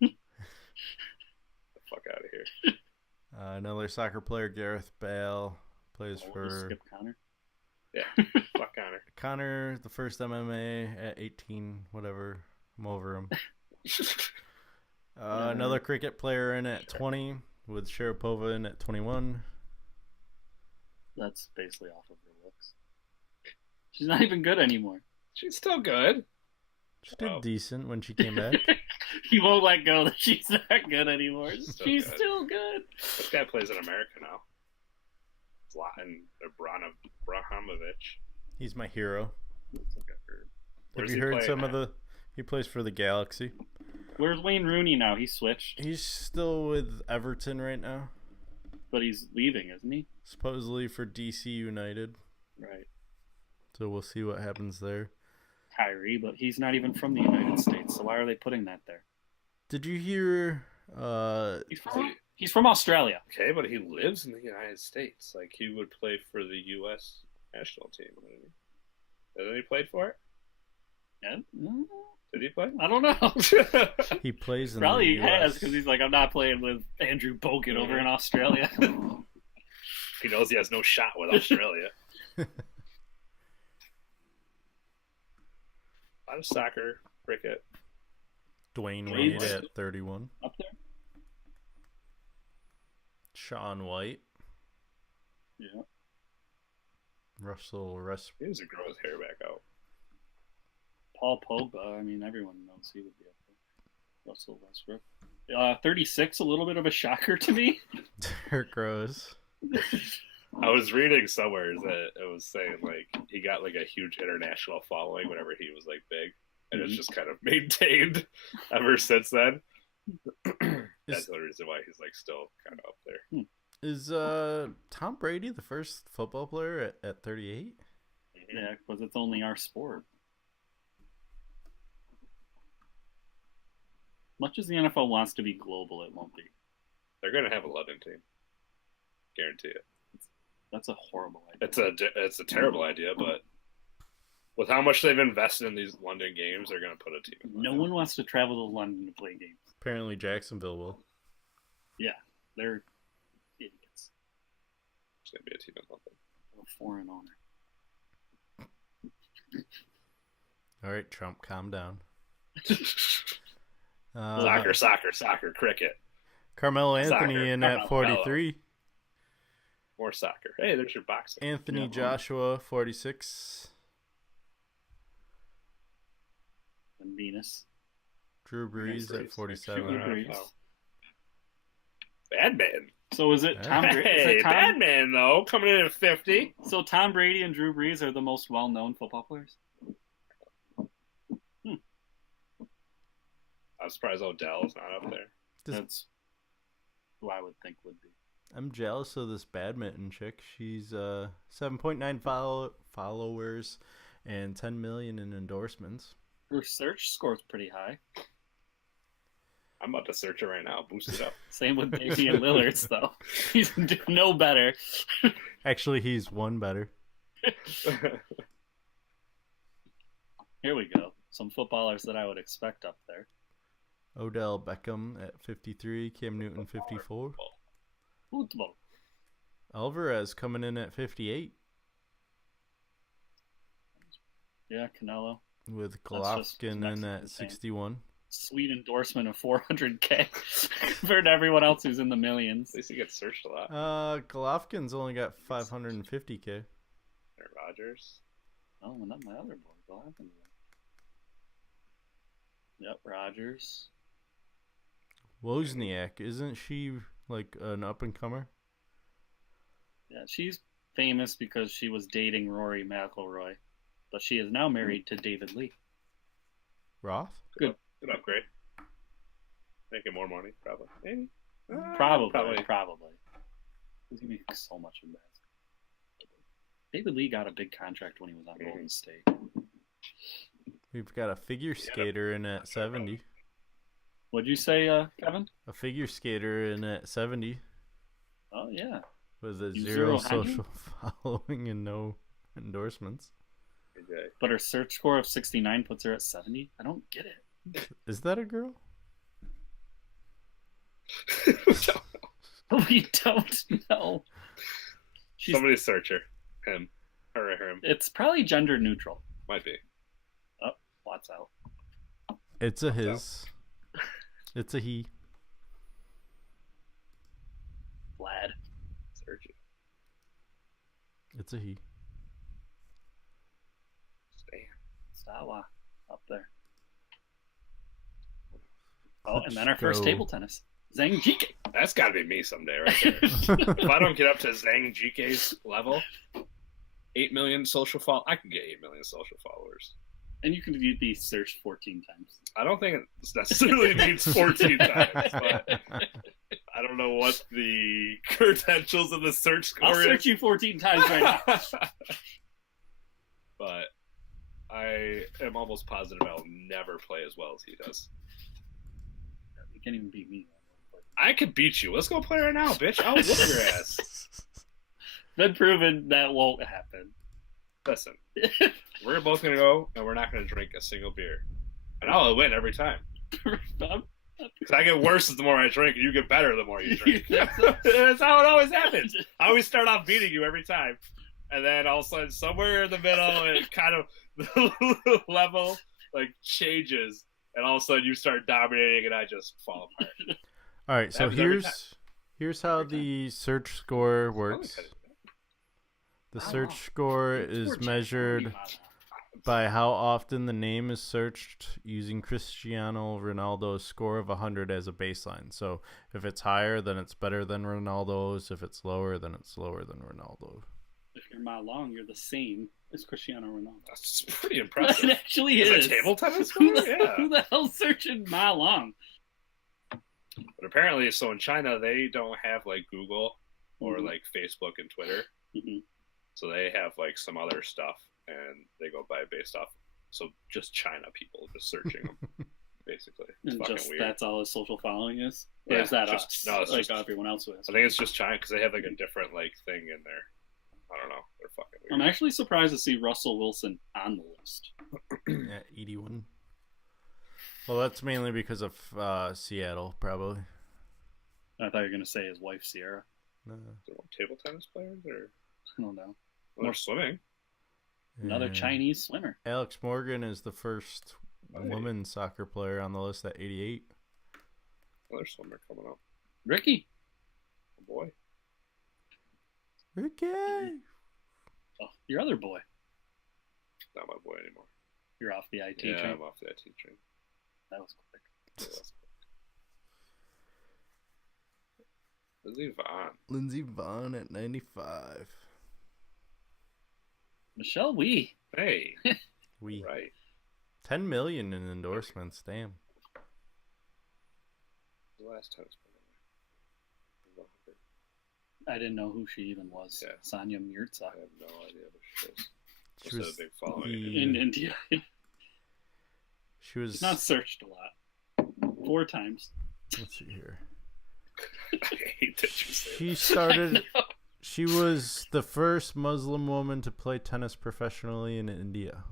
The fuck out of here. Another soccer player, Gareth Bale, plays We'll for just skip Connor. Yeah. Fuck Connor. Connor, the first MMA at 18, whatever. I'm over him. Another cricket player in at 20 with Sharapova in at 21. That's basically off of her looks. She's not even good anymore. She's still good. She did decent when she came back. He won't let go that she's not good anymore. She's good. still good. This guy plays in America now. Zlatan Ibrahimovic. He's my hero. Have Where's you he heard playing some now? of the? He plays for the Galaxy. Where's Wayne Rooney now? He switched, He's still with Everton right now, but he's leaving, isn't he? supposedly for DC United. Right. So we'll see what happens there. Kyrie, but he's not even from the United States, so why are they putting that there? Did you hear? He's from Australia. Okay, but he lives in the United States. Like, he would play for the U.S. national team. Wouldn't he? Hasn't he played for it? Yeah. Did he play? I don't know. He plays in Probably the has US. because he's like, I'm not playing with Andrew Bogut over in Australia. He knows he has no shot with Australia. A lot of soccer, cricket. Dwayne Wade. Wade at 31. Up there. Sean White. Yeah. Russell Westbrook. He needs to grow his hair back out. Paul Pogba. I mean, everyone knows he would be up there. Russell Westbrook. 36, a little bit of a shocker to me. Derrick Rose. I was reading somewhere that it was saying, like, he got, like, a huge international following whenever he was, like, big. And it's just kind of maintained ever since then. That's the reason why he's, like, still kind of up there. Is Tom Brady the first football player at 38? Yeah, because it's only our sport. Much as the NFL wants to be global, it won't be. They're going to have a London team. Guarantee it. That's a horrible idea. It's a terrible idea, but with how much they've invested in these London games, they're going to put a team in No London. one wants to travel to London to play games. Apparently Jacksonville will. Yeah, they're idiots. There's going to be a team in London. A foreign owner. All right, Trump, calm down. Soccer, cricket. Carmelo Anthony Soccer. in at 43. More soccer. Hey, there's your boxing. Anthony Joshua, 46. And Venus. Drew Brees at 47. Drew Brees. Bad man. So is it Tom Brady? Hey, bad man, though, coming in at 50. So Tom Brady and Drew Brees are the most well-known football players? I'm surprised Odell's not up there. That's who I would think would be. I'm jealous of this badminton chick. She's 7.9 followers and 10 million in endorsements. Her search score's pretty high. I'm about to search it right now. Boost it up. Same with Damian Lillard's, though. He's no better. Actually, he's one better. Here we go. Some footballers that I would expect up there. Odell Beckham at 53. Cam Newton, 54. Football. Alvarez coming in at 58. Yeah, Canelo. With That's just Golovkin in Mexican at thing. 61. Sweet endorsement of $400K compared to everyone else who's in the millions. At least he gets searched a lot. Golovkin's only got 550K. Aaron Rodgers. Oh, not my other boy. What happened to him? Yep, Rodgers. Wozniak, isn't she like an up and comer? Yeah, she's famous because she was dating Rory McIlroy, but she is now married to David Lee. Roth? Good upgrade. Making more money, probably. Maybe. Probably. He's gonna make so much in basketball. David Lee got a big contract when he was on Golden State. We've got a figure skater in at 70. What'd you say, Kevin? A figure skater in at 70 Oh yeah. with a Zero zero social following and no endorsements. Okay. But her search score of 69 puts her at 70? I don't get it. Is that a girl? We don't know. Somebody search her. Him. Her or him. It's probably gender neutral. Might be. Oh, Watts out. It's a his. It's a he. Vlad. Search it. It's a he. Sawa up there. Oh, and then our first table tennis. Zhang Jike. That's got to be me someday, right there. If I don't get up to Zhang Jike's level, 8 million social followers. I can get 8 million social followers. And you can be searched 14 times. I don't think it necessarily needs 14 times, but I don't know what the credentials of the search score I'll search you 14 times right now. But I am almost positive I'll never play as well as he does. You can't even beat me. I could beat you. Let's go play right now, bitch. I'll whoop your ass. Been proven that won't happen. Listen, we're both going to go, and we're not going to drink a single beer. And I'll win every time. Because I get worse the more I drink, and you get better the more you drink. That's how it always happens. I always start off beating you every time. And then all of a sudden, somewhere in the middle, it kind of, the level, like, changes. And all of a sudden, you start dominating, and I just fall apart. All right, so here's how the search score works. The search score is measured by how often the name is searched using Cristiano Ronaldo's score of 100 as a baseline. So if it's higher, then it's better than Ronaldo's. If it's lower, then it's lower than Ronaldo. If you're mile long, you're the same as Cristiano Ronaldo. That's pretty impressive. It actually is. A table tennis Who score? who the hell's searching mile long? But apparently, so in China, they don't have, like, Google or, like, Facebook and Twitter. Mm-hmm. So they have, like, some other stuff, and they go by based off. So just China people just searching them, basically. It's And fucking just weird. that's all his social following is? Or Yeah, is that just- us? no, it's like just- everyone else who has. I think it's just China, because they have, like, a different, like, thing in there. I don't know. They're fucking weird. I'm actually surprised to see Russell Wilson on the list. Yeah, 81. Well, that's mainly because of Seattle, probably. I thought you were going to say his wife, Sierra. No. Is there more table tennis players, or I don't know. more swimming? Another And Chinese swimmer. Alex Morgan is the first women's soccer player on the list at 88. Another swimmer coming up. Ricky. Oh, boy. Ricky! Oh, your other boy. Not my boy anymore. You're off the IT Yeah, train. I'm off the IT train. That was quick. Yeah, that's quick. Lindsey Vonn. Lindsey Vonn at 95. Michelle Wee. Hey. We Right. 10 million in endorsements. Damn. The last tennis player. I didn't know who she even was. Yeah. Sonia Mirza. I have no idea who she is. She Must was have a big following. In India. She was. She's not searched a lot. 4 times. Let's see here. I hate that you say She that. started. She was the first Muslim woman to play tennis professionally in India.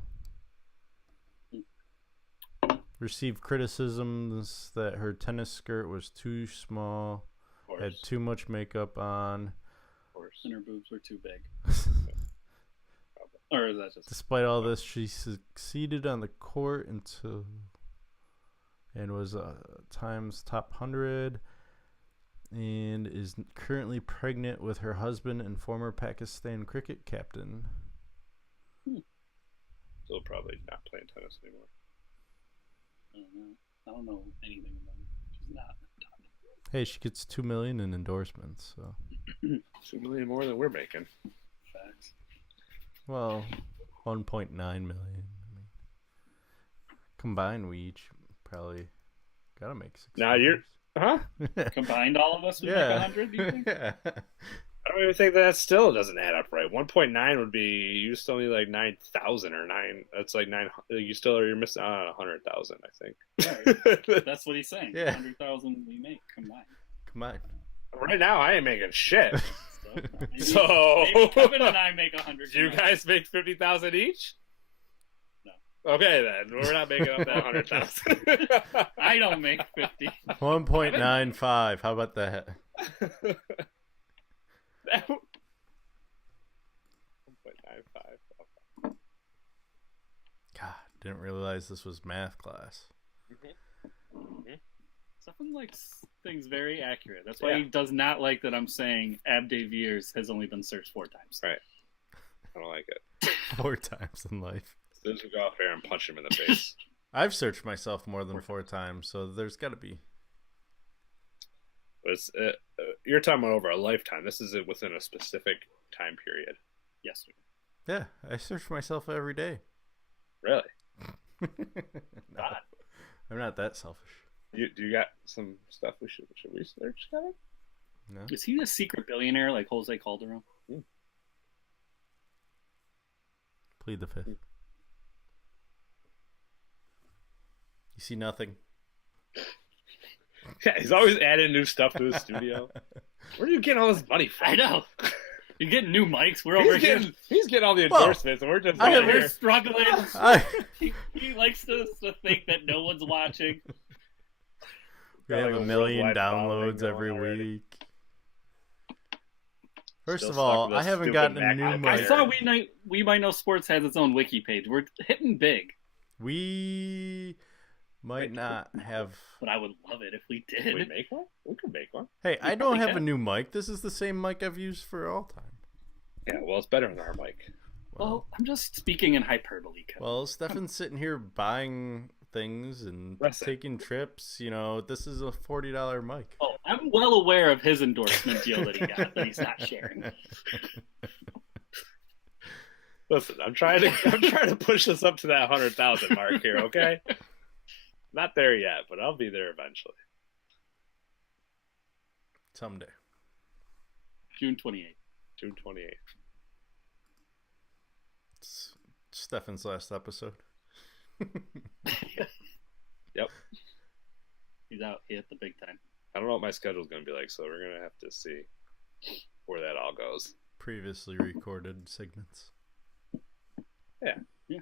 Received criticisms that her tennis skirt was too small, had too much makeup on. Of course. And her boobs were too big. Or is that just... Despite all this, she succeeded on the court and was Times top 100, and is currently pregnant with her husband and former Pakistan cricket captain. Still probably not playing tennis anymore. I don't know anything about her. She's not. Hey, she gets 2 million in endorsements. So, 2 million more than we're making. Facts. well, 1.9 million. I mean, combined, we each probably gotta make 6. Now you're, huh? Combined, all of us would Yeah. make 100, do you think? Yeah. I don't even think that still doesn't add up right. 1.9 would be, you still need like 9,000 or 9. That's like 9. You're missing out on 100,000, I think. Right. That's what he's saying. Yeah. 100,000 we make combined. Combined. Right now, I ain't making shit. Maybe, So maybe Kevin and I make 100. do you guys make 50,000 each? No. Okay, then we're not making up that 100,000. I don't make 50. 1.95. How about that? 1.95. God, didn't realize this was math class. Stefan likes things very accurate. That's why Yeah. he does not like that I'm saying Abde Veers has only been searched 4 times. Right. I don't like it. 4 times in life. Those who go out there and punch him in the face. I've searched myself more than 4 times, so there's got to be. It's, you're talking about over a lifetime. This is within a specific time period. Yes. Yeah, I search myself every day. Really? No, I'm not that selfish. Do you got some stuff should we search, Kevin? No. Is he a secret billionaire like Jose Calderon? Plead the fifth. You see nothing. Yeah, he's always adding new stuff to his studio. Where do you get all this money from? I know. You're getting new mics. We're over here. He's getting all the endorsements, and we're just We're struggling. He likes to think that no one's watching. We have 1 million downloads every week. First of all, I haven't gotten a new mic. I saw We Might Know Sports has its own wiki page. We're hitting big. We might not have. But I would love it if we did. Can we make one? We could make one. Hey, I don't have a new mic. This is the same mic I've used for all time. Yeah, well, it's better than our mic. Well, I'm just speaking in hyperbole, Kevin. Well, Stefan's sitting here buying things and taking trips. You know, this is a $40 mic. Oh, I'm well aware of his endorsement deal that he got that he's not sharing. Listen, I'm trying to push this up to that 100,000 mark here. Okay, not there yet, but I'll be there eventually. Someday. June 28th. June 28th. It's Stefan's last episode. Yep. He's out. He hit the big time. I don't know what my schedule's going to be like, so we're going to have to see where that all goes. Previously recorded segments. Yeah. Yeah.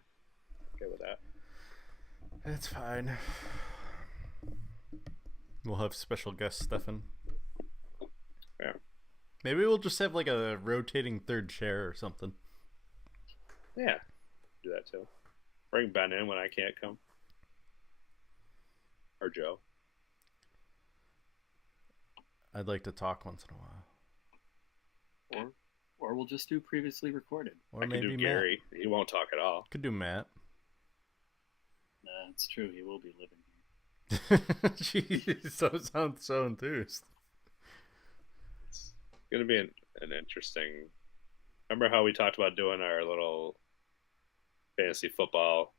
Okay with that. It's fine. We'll have special guest Stefan. Yeah. Maybe we'll just have like a rotating third chair or something. Yeah. Do that too. Bring Ben in when I can't come. Or Joe. I'd like to talk once in a while. Or we'll just do previously recorded. Or I maybe could do Gary. He won't talk at all. Could do Matt. That's true. He will be living here. Jeez, so sounds so enthused. It's going to be an interesting... Remember how we talked about doing our little fantasy football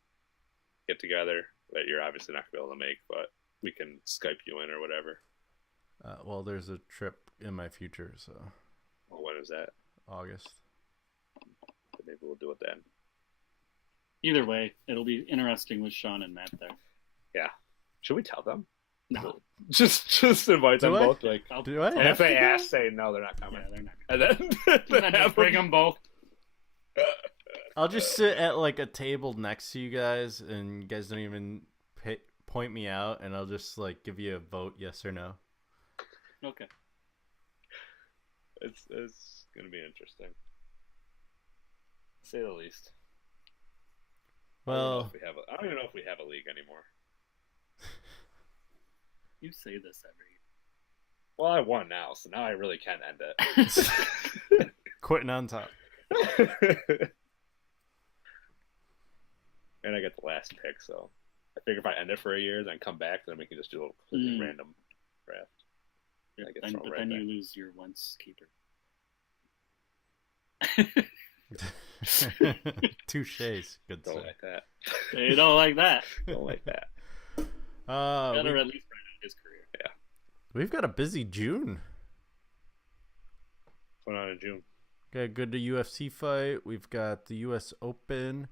get-together that you're obviously not going to be able to make, but we can Skype you in or whatever? Well, there's a trip in my future, so... Well, when is that? August. But maybe we'll do it then. Either way, it'll be interesting with Sean and Matt there. Yeah. Should we tell them? No. Just invite them both. Like, do I? And if they ask, say no, they're not coming. Yeah, they're not coming. And then just bring them both. I'll just sit at like a table next to you guys, and you guys don't even point me out, and I'll just like give you a vote, yes or no. Okay. It's gonna be interesting, to say the least. Well, I don't even know if we have a league anymore. You say this every year. Well, I won now, so now I really can end it. Quitting on top. And I get the last pick, so I figure if I end it for a year, then come back, then we can just do a completely random draft. But then you lose your once keeper. Touches, good Don't say. like that. You don't like that. Don't like that. Better at least right out his career. Yeah. We've got a busy June. What's going on in June? Got a good UFC fight. We've got the US Open.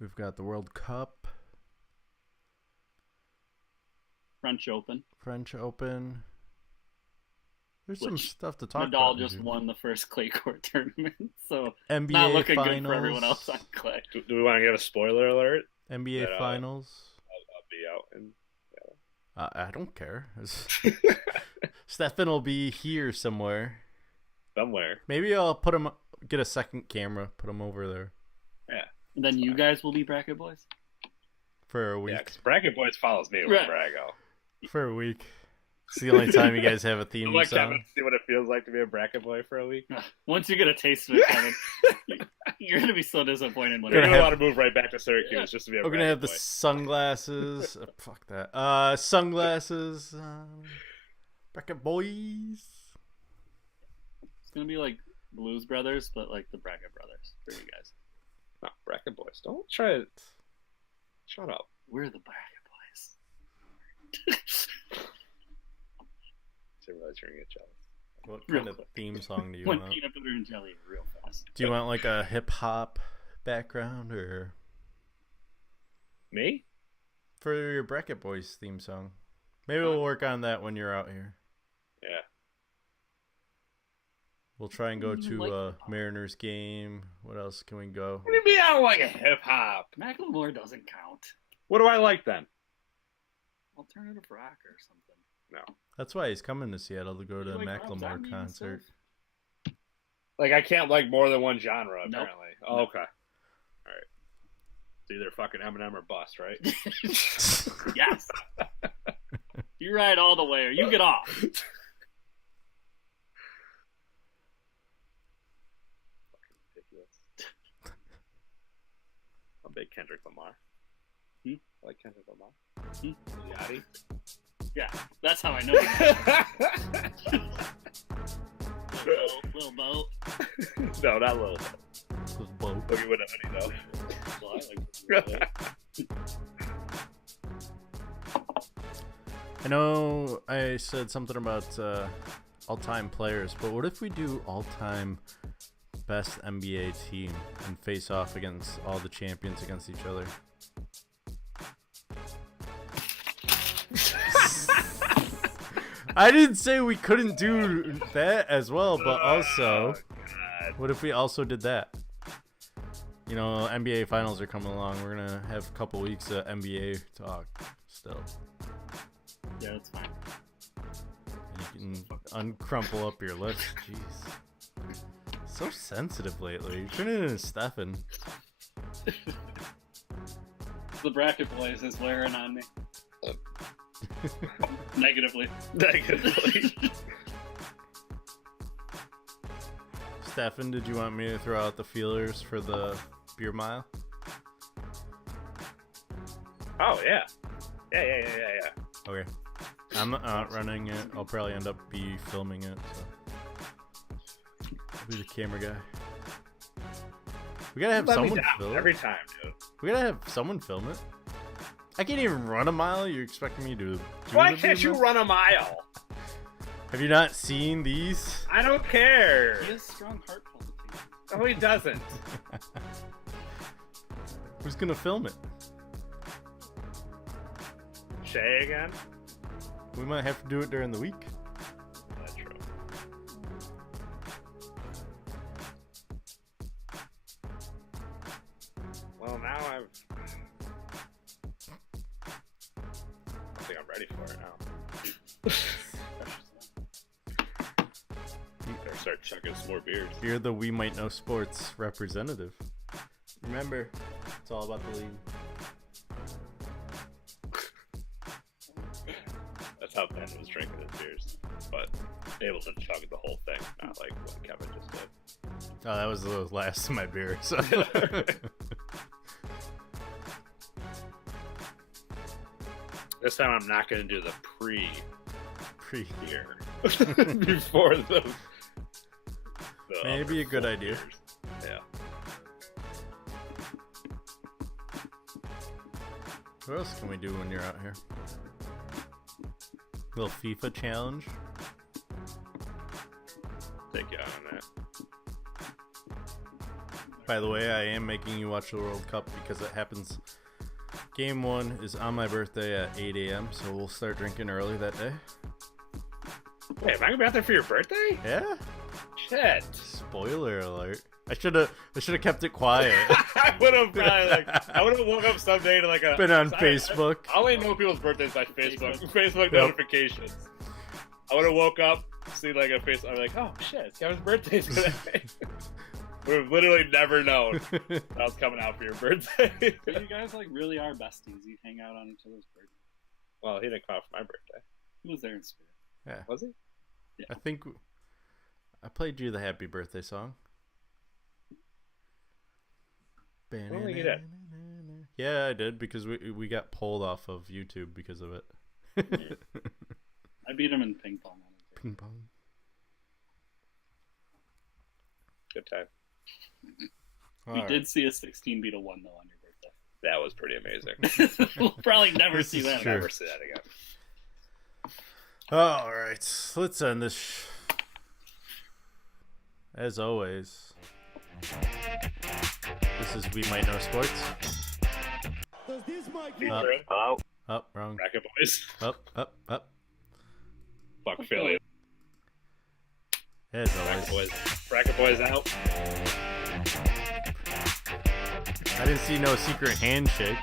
We've got the World Cup. French Open. There's some stuff to talk about. Nadal just won the first clay court tournament, so NBA not looking finals. good for everyone else on clay. Do we want to give a spoiler alert? NBA that, finals. I'll be out in. I don't care. Stefan will be here somewhere. Somewhere. Maybe I'll get a second camera, put him over there. Yeah. And then you guys will be Bracket Boyz? For a week. Yeah, 'cause Bracket Boyz follows me wherever I go. For a week. It's the only time you guys have a theme Let song. Kevin see what it feels like to be a Bracket Boy for a week. Once you get a taste of it, Kevin, You're gonna be so disappointed when You're Gonna gonna have- want to move right back to Syracuse just to be a We're gonna have the Bracket Boy. sunglasses. Fuck that. Sunglasses. Bracket Boys. It's gonna be like Blues Brothers, but like the Bracket Brothers for you guys. No, Bracket Boys. Don't try it. Shut up. We're the Bracket Boys. I realize you're gonna get jealous. What Real kind of quick. theme song do you One want? peanut butter and jelly real fast. Do you want like a hip hop background or Me? for your Bracket Boys theme song? Maybe we'll work on that when you're out here. Yeah. We'll try and go to Like- a Mariners game. What else can we go? What do you mean I don't like a hip hop? Macklemore doesn't count. What do I like then? Alternative rock or something. No. That's why he's coming to Seattle to go to a You like Rob Macklemore Zombie and concert. stuff? Like I can't like more than one genre Nope. apparently. Oh, okay. All right. It's either fucking Eminem or bust, right? Yes. You ride all the way or you get off. Ridiculous. I'm a big Kendrick Lamar. Hmm? I like Kendrick Lamar. Hmm? Yachty. Yeah, that's how I know. Little boat. No, not Lil. This bloke. Boogie with a hoodie though. Well, I like I know I said something about all-time players, but what if we do all-time best NBA team and face off against all the champions against each other? I didn't say we couldn't do that as well, but also, what if we also did that? You know, NBA finals are coming along. We're gonna have a couple weeks of NBA talk still. Yeah, that's fine. And you can uncrumple up your lips. Jeez. So sensitive lately. You're turning into Stefan. The Bracket Boys is wearing on me. Negatively. Negatively. Stefan, did you want me to throw out the feelers for the beer mile? Oh yeah. Yeah. Okay. I'm not running it. I'll probably end up be filming it. So. I'll be the camera guy. We gotta have Let me someone down film every it. time, dude. We gotta have someone film it. I can't even run a mile. You're expecting me to do Why the can't beer you mile? run a mile? Have you not seen these? I don't care. He has strong heart palpitations. No, he doesn't. Who's gonna film it? Shay again? We might have to do it during the week. That's true. Well, now I think I'm ready for it now. Better start chugging some more beers. You're the We Might Know Sports representative. Remember, it's all about the league. That's how Ben was drinking his beers, but able to chug the whole thing, not like what Kevin just did. Oh, that was the last of my beer. So. This time I'm not going to do the Pre. beer before the Maybe a good full idea. beers. Yeah. What else can we do when you're out here? Little FIFA challenge. Take you out on that. By the way, I am making you watch the World Cup because it happens. Game 1 is on my birthday at 8 a.m., so we'll start drinking early that day. Wait, am I gonna be out there for your birthday? Yeah. Shit. Spoiler alert. I should have kept it quiet. I would have probably I would have woke up someday to like a Been on Facebook. I only know people's birthdays by Facebook notifications. I would have woke up, see like a face. I'm like, oh shit, it's Kevin's birthday today. Would have literally never known that I was coming out for your birthday. But you guys like really are besties. You hang out on each other's birthdays. Well, he didn't come out for my birthday. He was there in spirit. Yeah. Was he? Yeah. I think I played you the happy birthday song. don't think you did. Yeah, I did because we got pulled off of YouTube because of it. I beat him in ping pong. Ping pong. Good time. We did see a 16 beat a 1 though on your birthday. That was pretty amazing. We'll probably never see that. true. Never see that again. All right, let's end this. As always, this is We Might Know Sports. Does this mic Hello? Up, wrong. Bracket Boyz. Up. Fuck Philly. As Bracket always. Boyz. Bracket Boyz out. I didn't see no secret handshake.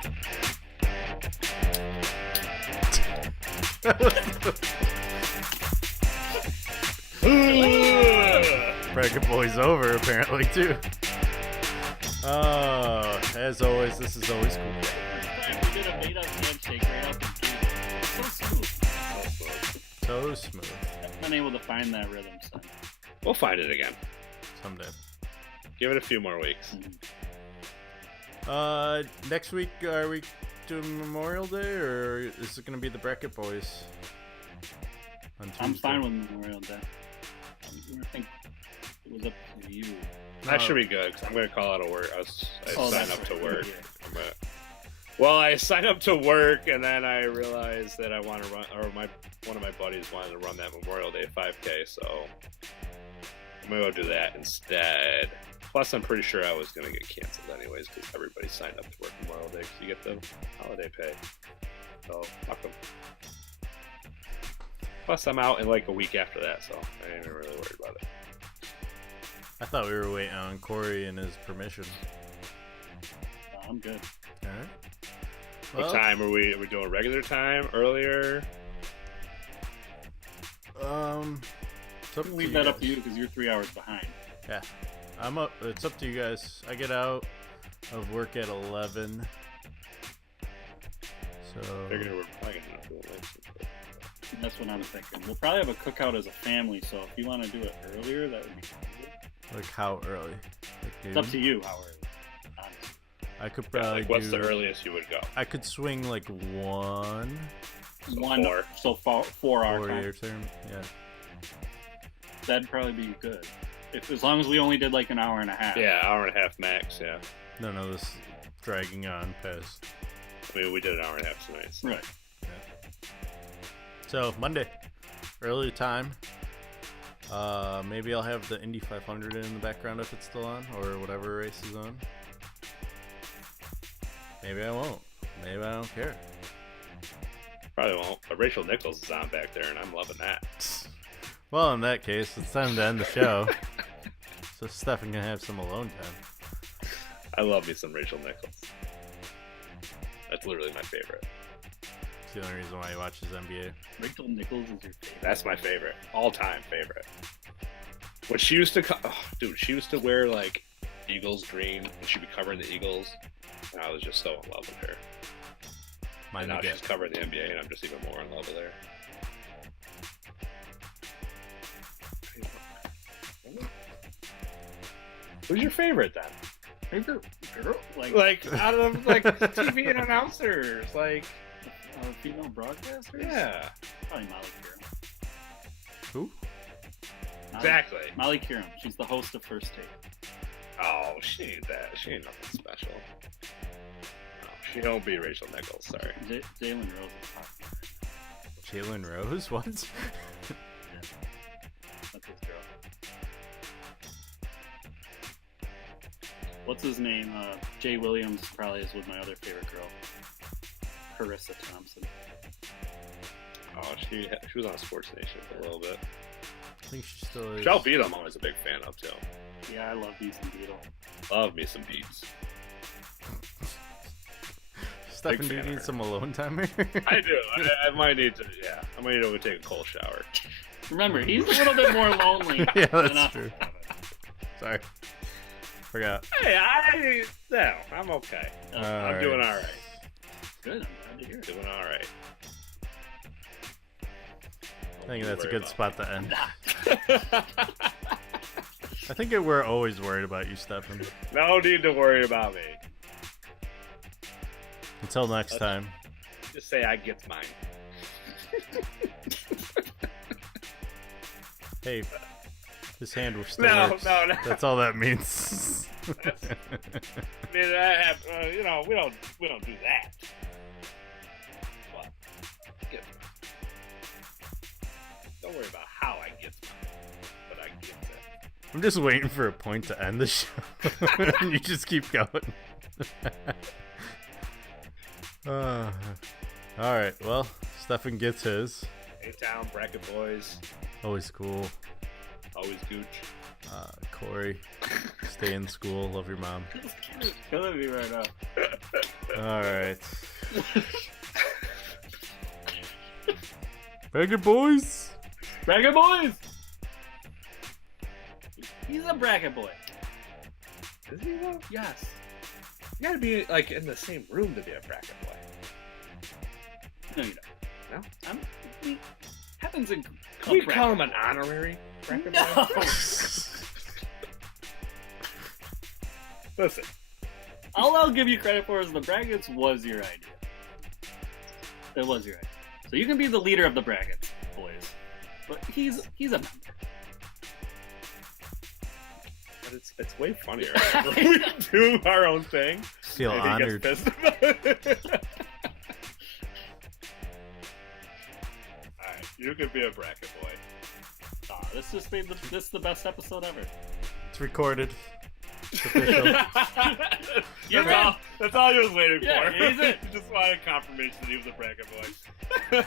Bracket Boyz over apparently too. As always, this is always cool. We did a made up handshake right out the gate. So smooth. So smooth. I've been able to find that rhythm, son. We'll find it again. Someday. Give it a few more weeks. Next week are we doing Memorial Day or is it gonna be the Bracket Boyz? On I'm Tuesday? fine with Memorial Day. I think it was up to you. That should be good because I'm going to call out of work. I Oh, signed that's up to right. work. Yeah. Well, I signed up to work and then I realized that I want to run, or one of my buddies wanted to run that Memorial Day 5K, so I'm going to go do that instead. Plus, I'm pretty sure I was going to get canceled anyways because everybody signed up to work Memorial Day because you get the holiday pay. So, fuck them. Plus, I'm out in like a week after that, so I ain't even really worried about it. I thought we were waiting on Corey and his permission. I'm good. All right. What time are we doing? Regular time? Earlier? It's up to Leave you that up guys. to you because you're 3 hours behind. Yeah, I'm up. It's up to you guys. I get out of work at 11. So They're gonna probably gonna do it. That's what I'm thinking. We'll probably have a cookout as a family, so if you want to do it earlier, that would be cool. like how early? Like It's up noon? to you how early. Honestly. I could Yeah, probably like, what's do. the earliest you would go? I could swing like 1 So 1, 4. so 4 hour 4 time. year term. Yeah. That'd probably be good. As long as we only did like an hour and a half. Yeah, hour and a half max. Yeah, None of this dragging on past. I mean we did an hour and a half tonight. So. Right. So Monday, early time. Maybe I'll have the Indy 500 in the background if it's still on, or whatever race is on. Maybe I won't. Maybe I don't care. Probably won't. But Rachel Nichols is on back there, and I'm loving that. Well, in that case, it's time to end the show. So Stefan can have some alone time. I love me some Rachel Nichols. That's literally my favorite. It's the only reason why he watches NBA. Rachel Nichols is your favorite. That's my favorite, all-time favorite. When she used to, she used to wear like Eagles green, and she'd be covering the Eagles, and I was just so in love with her. Mine And now again. she's covering the NBA, and I'm just even more in love with her. Who's your favorite then? Favorite girl? Like out of like TV and announcers, like female broadcasters? yeah, Probably Molly Kiram. Who? exactly. Molly Kiram. She's the host of First Take. Oh, she ain't that. She ain't nothing special. No, she don't be Rachel Nichols. Sorry. Jalen Rose is hot. Jalen Rose? What? That's his girl. What's his name? Jay Williams probably is with my other favorite girl, Carissa Thompson. Oh, she was on Sports Nation for a little bit. I think she still is. Shell Beat I'm always a big fan of too. Yeah, I love Beats and Beetle. Love me some beats. Stefan, big do you fan of need her. some alone time here? I do. I might need to. Yeah, I might need to go take a cold shower. Remember, he's a little bit more lonely. Yeah, than that's us. true. Sorry. Forgot. Hey, I'm okay. I'm doing all right. Good. I'm glad to hear it. Doing all right. I think that's a Worry good about spot to end. I think we're always worried about you, Stefan. No need to worry about me. Until next time. Just say I get mine. Hey, his hand was still No, works. no. That's all that means. I mean, you know, we don't do that. Well, don't worry about how I get mine, but I get it. I'm just waiting for a point to end the show. You just keep going. All right. Well, Stefan gets his. A-Town, Bracket Boyz, Always cool. always gooch. Corey, stay in school. Love your mom. It's killing me right now. All right. Bracket Boyz. Bracket Boyz! He's a bracket boy. Is he though? Yes. You gotta be like in the same room to be a bracket boy. No, you don't. No? We happens in. Can we call him an honorary bracket boy? No. Listen, All I'll give you credit for is the brackets was your idea. It was your idea. So you can be the leader of the brackets, boys. But he's a member. but it's way funnier. When we do our own thing. Feel Maybe he honored. gets pissed about it. Alright, you could be a bracket boy. This just made this the best episode ever. It's recorded. It's official. That's all he was waiting Yeah, for. he's it. He just wanted confirmation that he was a bracket boy.